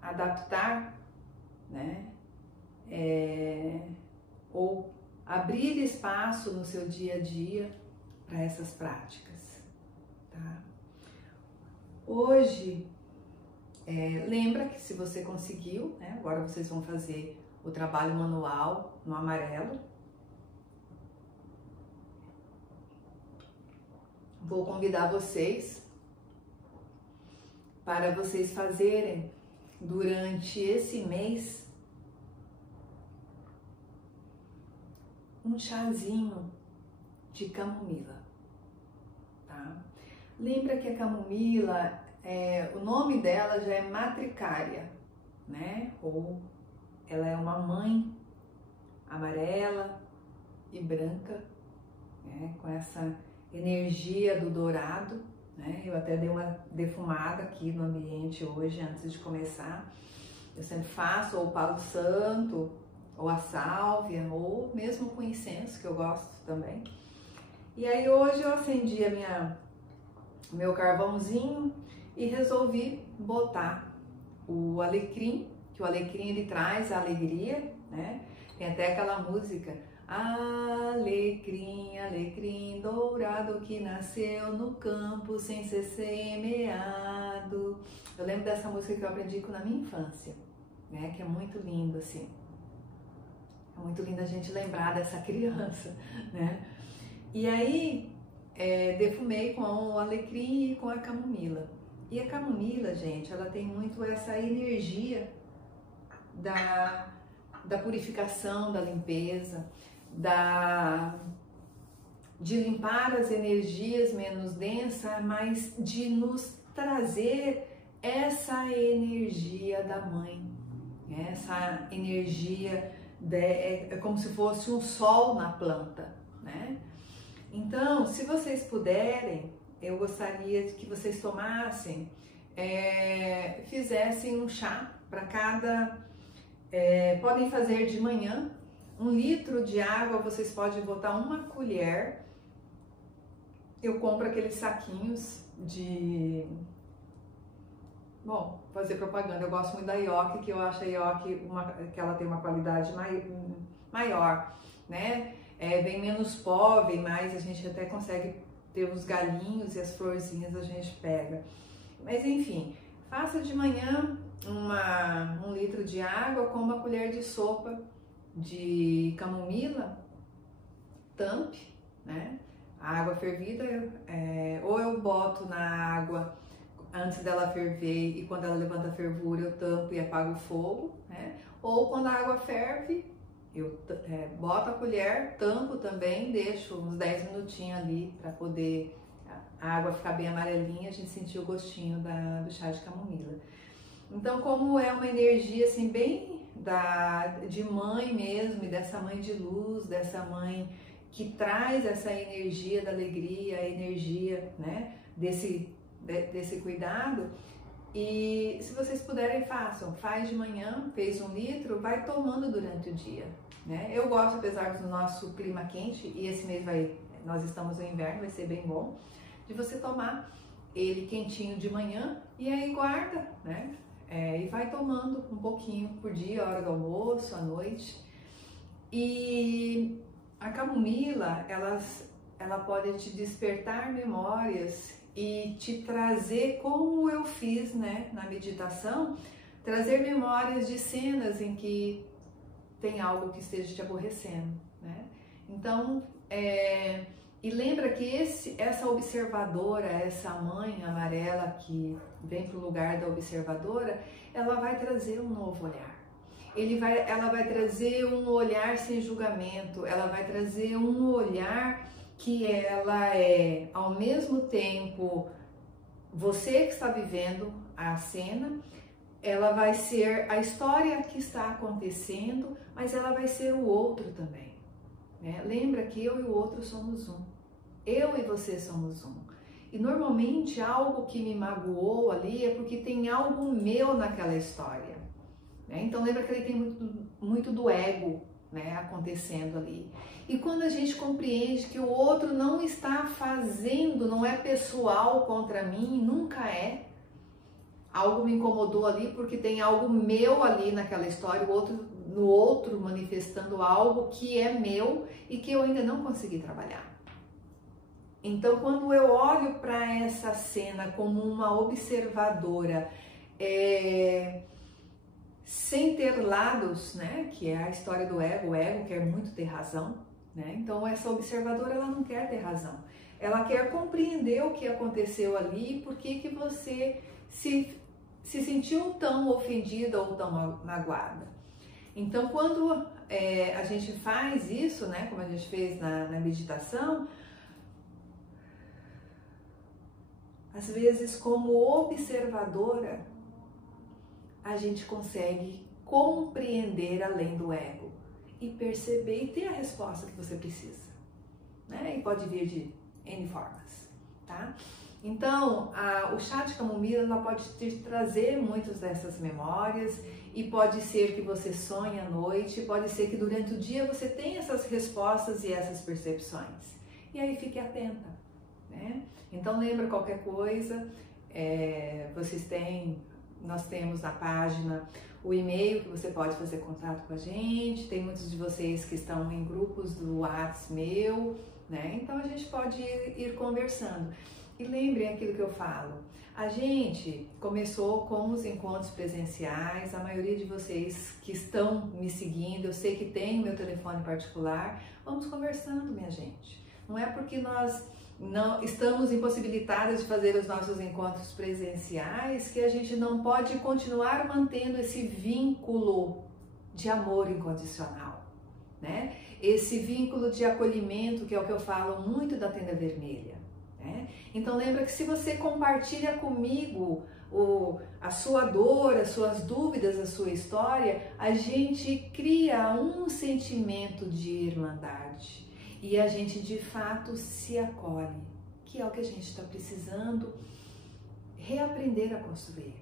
adaptar, né? Ou abrir espaço no seu dia a dia para essas práticas, tá? Hoje, lembra que se você conseguiu, né, agora vocês vão fazer o trabalho manual no amarelo. Vou convidar vocês para vocês fazerem durante esse mês um chazinho de camomila, tá? Lembra que a camomila, o nome dela já é matricária, né? Ou ela é uma mãe amarela e branca, né? Com essa energia do dourado, né? Eu até dei uma defumada aqui no ambiente hoje antes de começar. Eu sempre faço ou o palo santo, ou a sálvia, ou mesmo com incenso, que eu gosto também. E aí hoje eu acendi meu carvãozinho e resolvi botar o alecrim, que o alecrim ele traz a alegria, né? Tem até aquela música, alecrim, alecrim dourado que nasceu no campo sem ser semeado. Eu lembro dessa música que eu aprendi na minha infância, né? Que é muito lindo assim. É muito lindo a gente lembrar dessa criança, né? E aí defumei com o alecrim e com a camomila. E a camomila, gente, ela tem muito essa energia da purificação, da limpeza, de limpar as energias menos densas, mas de nos trazer essa energia da mãe, essa energia é como se fosse um sol na planta, né? Então, se vocês puderem, eu gostaria que vocês tomassem, fizessem um chá para cada, podem fazer de manhã, 1 litro de água, vocês podem botar 1 colher. Eu compro aqueles saquinhos de... Bom, fazer propaganda, eu gosto muito da Yoki, que eu acho a Yoki que ela tem uma qualidade maior, né? Bem menos pó, bem mais, a gente até consegue ter os galinhos e as florzinhas a gente pega. Mas enfim, faça de manhã 1 litro de água com 1 colher de sopa de camomila, tampe, né? A água fervida, ou eu boto na água antes dela ferver e quando ela levanta a fervura eu tampo e apago o fogo, né? Ou quando a água ferve, eu boto a colher, tampo também, deixo uns 10 minutinhos ali para poder a água ficar bem amarelinha, a gente sentir o gostinho do chá de camomila. Então, como é uma energia assim bem de mãe mesmo, e dessa mãe de luz, dessa mãe que traz essa energia da alegria, a energia, né, desse cuidado. E se vocês puderem, façam, faz de manhã, fez 1 litro, vai tomando durante o dia, né? Eu gosto, apesar do nosso clima quente, e esse mês nós estamos no inverno, vai ser bem bom, de você tomar ele quentinho de manhã e aí guarda, né? E vai tomando um pouquinho por dia, a hora do almoço, à noite. E a camomila, ela pode te despertar memórias e te trazer, como eu fiz, né, na meditação, trazer memórias de cenas em que tem algo que esteja te aborrecendo, né? Então, e lembra que essa observadora, essa mãe amarela que vem para o lugar da observadora, ela vai trazer um novo olhar. Ela vai trazer um olhar sem julgamento, ela vai trazer um olhar que ela ao mesmo tempo, você que está vivendo a cena, ela vai ser a história que está acontecendo, mas ela vai ser o outro também, né? Lembra que eu e o outro somos um, eu e você somos um. E normalmente algo que me magoou ali é porque tem algo meu naquela história, né? Então lembra que ele tem muito do ego, né, acontecendo ali. E quando a gente compreende que o outro não está fazendo, não é pessoal contra mim, nunca é. Algo me incomodou ali porque tem algo meu ali naquela história, no outro manifestando algo que é meu e que eu ainda não consegui trabalhar. Então, quando eu olho para essa cena como uma observadora, sem ter lados, né, que é a história do ego, o ego quer muito ter razão, né? Então essa observadora, ela não quer ter razão, ela quer compreender o que aconteceu ali e por que você se sentiu tão ofendida ou tão magoada. Então quando a gente faz isso, né, como a gente fez na meditação, às vezes como observadora, a gente consegue compreender além do ego e perceber e ter a resposta que você precisa, né? E pode vir de N formas, tá? Então, o chá de camomila, ela pode te trazer muitas dessas memórias e pode ser que você sonhe à noite, pode ser que durante o dia você tenha essas respostas e essas percepções. E aí fique atenta, né? Então, lembra qualquer coisa, nós temos na página o e-mail que você pode fazer contato com a gente, tem muitos de vocês que estão em grupos do WhatsApp meu, né? Então a gente pode ir conversando. E lembrem aquilo que eu falo, a gente começou com os encontros presenciais, a maioria de vocês que estão me seguindo, eu sei que tem o meu telefone particular, vamos conversando, minha gente. Não é porque nós não estamos impossibilitadas de fazer os nossos encontros presenciais que a gente não pode continuar mantendo esse vínculo de amor incondicional, né? Esse vínculo de acolhimento, que é o que eu falo muito da Tenda Vermelha, né? Então lembra que se você compartilha comigo a sua dor, as suas dúvidas, a sua história, a gente cria um sentimento de irmandade e a gente de fato se acolhe, que é o que a gente está precisando reaprender a construir.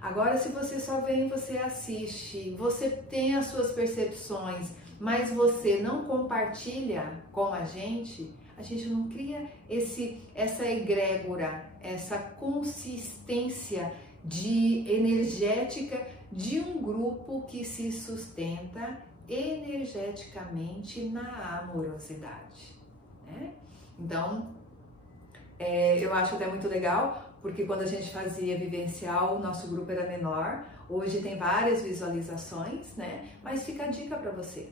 Agora, se você só vem, você assiste, você tem as suas percepções, mas você não compartilha com a gente não cria essa egrégora, essa consistência energética de um grupo que se sustenta energeticamente na amorosidade, né? Então, eu acho até muito legal, porque quando a gente fazia vivencial, o nosso grupo era menor. Hoje tem várias visualizações, né? Mas fica a dica para você.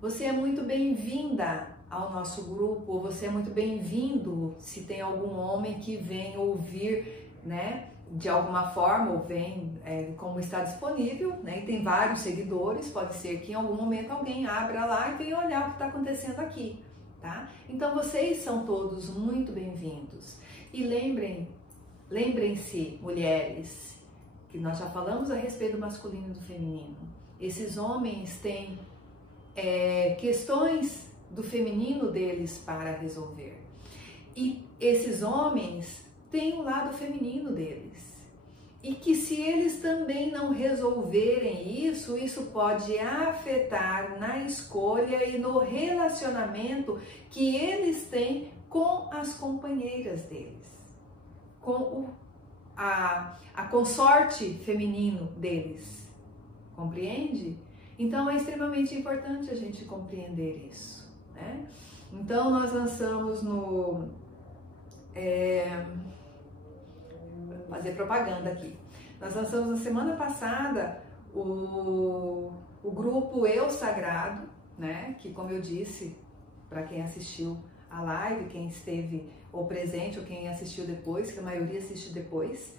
Você é muito bem-vinda ao nosso grupo, você é muito bem-vindo se tem algum homem que vem ouvir, né? De alguma forma, ou vem como está disponível, né? E tem vários seguidores, pode ser que em algum momento alguém abra lá e venha olhar o que está acontecendo aqui, tá? Então vocês são todos muito bem-vindos. E lembrem-se, mulheres, que nós já falamos a respeito do masculino e do feminino. Esses homens têm questões do feminino deles para resolver. E esses homens têm o lado feminino deles. E que se eles também não resolverem isso, isso pode afetar na escolha e no relacionamento que eles têm com as companheiras deles, com a consorte feminino deles. Compreende? Então é extremamente importante a gente compreender isso, né? Então nós lançamos fazer propaganda aqui. Nós lançamos na semana passada o grupo Eu Sagrado, né? Que, como eu disse, para quem assistiu a live, quem esteve ou presente ou quem assistiu depois, que a maioria assiste depois,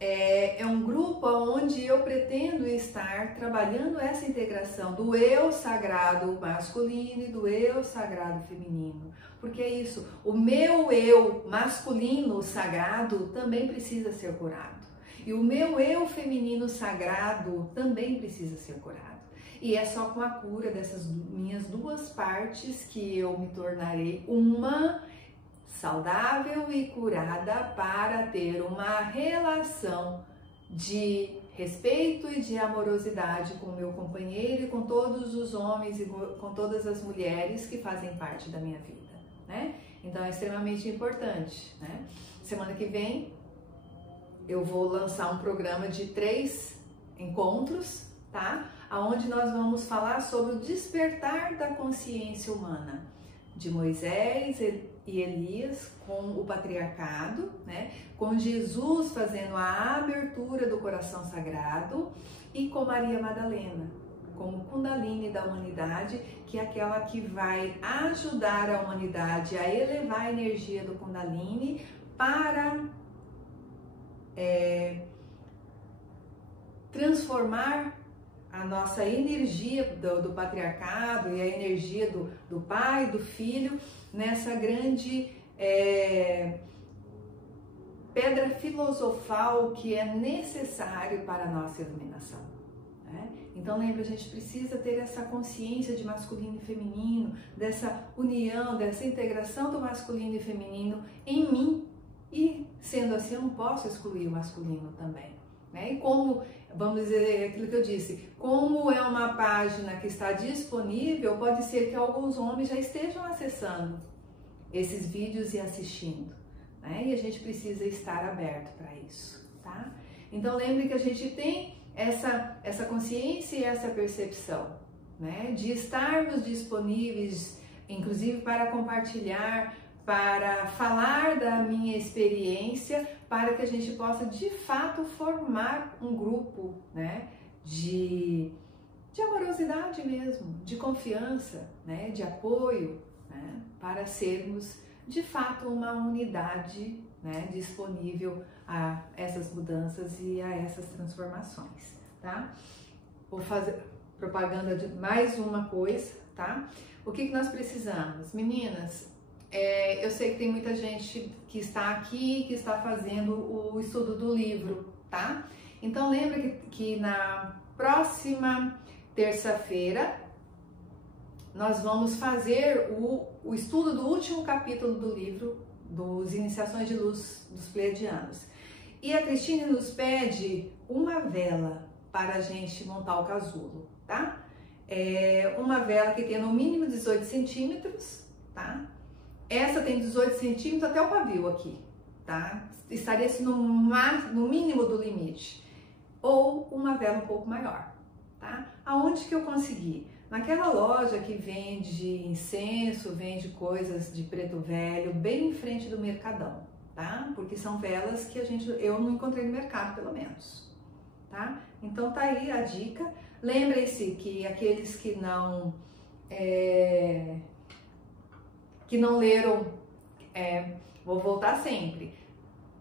é um grupo onde eu pretendo estar trabalhando essa integração do eu sagrado masculino e do eu sagrado feminino. Porque é isso, o meu eu masculino sagrado também precisa ser curado. E o meu eu feminino sagrado também precisa ser curado. E é só com a cura dessas minhas duas partes que eu me tornarei uma saudável e curada para ter uma relação de respeito e de amorosidade com o meu companheiro e com todos os homens e com todas as mulheres que fazem parte da minha vida, né? Então é extremamente importante, né? Semana que vem eu vou lançar um programa de 3 encontros, tá? Onde nós vamos falar sobre o despertar da consciência humana de Moisés e Elias com o patriarcado, né? Com Jesus fazendo a abertura do coração sagrado e com Maria Madalena, como Kundalini da humanidade, que é aquela que vai ajudar a humanidade a elevar a energia do Kundalini para transformar a nossa energia do patriarcado e a energia do pai, do filho, nessa grande pedra filosofal que é necessário para a nossa iluminação, né? Então lembra, a gente precisa ter essa consciência de masculino e feminino, dessa união, dessa integração do masculino e feminino em mim, e sendo assim eu não posso excluir o masculino também, né? E como, vamos dizer aquilo que eu disse, como é uma página que está disponível, pode ser que alguns homens já estejam acessando esses vídeos e assistindo, né? E a gente precisa estar aberto para isso, tá? Então lembre que a gente tem essa consciência e essa percepção, né? De estarmos disponíveis, inclusive para compartilhar, para falar da minha experiência, para que a gente possa de fato formar um grupo, né, de amorosidade mesmo, de confiança, né, de apoio, né, para sermos de fato uma unidade, né, disponível a essas mudanças e a essas transformações, tá? Vou fazer propaganda de mais uma coisa, tá? O que nós precisamos? Meninas, eu sei que tem muita gente que está aqui, que está fazendo o estudo do livro, tá? Então lembra que na próxima terça-feira nós vamos fazer o estudo do último capítulo do livro, dos Iniciações de Luz dos Pleiadianos. E a Cristine nos pede uma vela para a gente montar o casulo, tá? Uma vela que tenha no mínimo 18 centímetros, tá? Essa tem 18 centímetros até o pavio aqui, tá? Estaria assim no mínimo do limite. Ou uma vela um pouco maior, tá? Aonde que eu consegui? Naquela loja que vende incenso, vende coisas de preto velho, bem em frente do Mercadão, tá? Porque são velas que eu não encontrei no mercado, pelo menos, tá? Então tá aí a dica. Lembrem-se que aqueles que não leram, vou voltar sempre.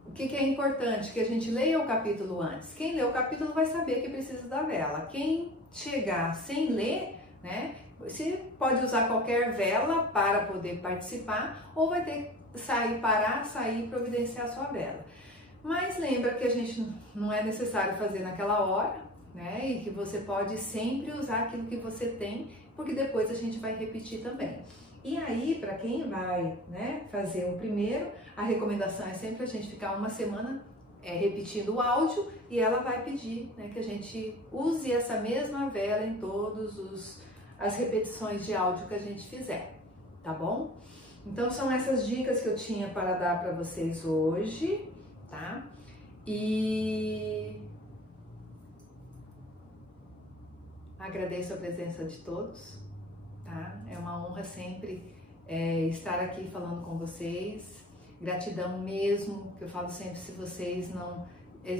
O que é importante? Que a gente leia o capítulo antes. Quem lê o capítulo vai saber que precisa da vela. Quem chegar sem ler, né? Você pode usar qualquer vela para poder participar, ou vai ter que sair e providenciar a sua vela. Mas lembra que a gente não é necessário fazer naquela hora, né? E que você pode sempre usar aquilo que você tem, porque depois a gente vai repetir também. E aí, para quem vai, né, fazer o primeiro, a recomendação é sempre a gente ficar uma semana repetindo o áudio, e ela vai pedir, né, que a gente use essa mesma vela em todas as repetições de áudio que a gente fizer, tá bom? Então são essas dicas que eu tinha para dar para vocês hoje, tá? E agradeço a presença de todos, tá? É uma honra sempre estar aqui falando com vocês. Gratidão mesmo, que eu falo sempre, se vocês não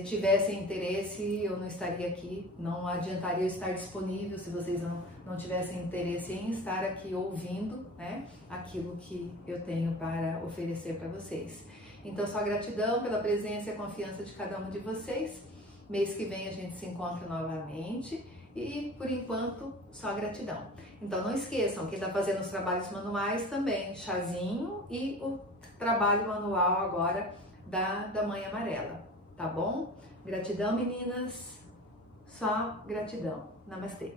tivessem interesse, eu não estaria aqui, não adiantaria eu estar disponível se vocês não tivessem interesse em estar aqui ouvindo, né, aquilo que eu tenho para oferecer para vocês. Então, só gratidão pela presença e a confiança de cada um de vocês. Mês que vem a gente se encontra novamente e, por enquanto, só gratidão. Então, não esqueçam, quem está fazendo os trabalhos manuais também, chazinho e o trabalho manual agora da Mãe Amarela. Tá bom? Gratidão, meninas. Só gratidão. Namastê.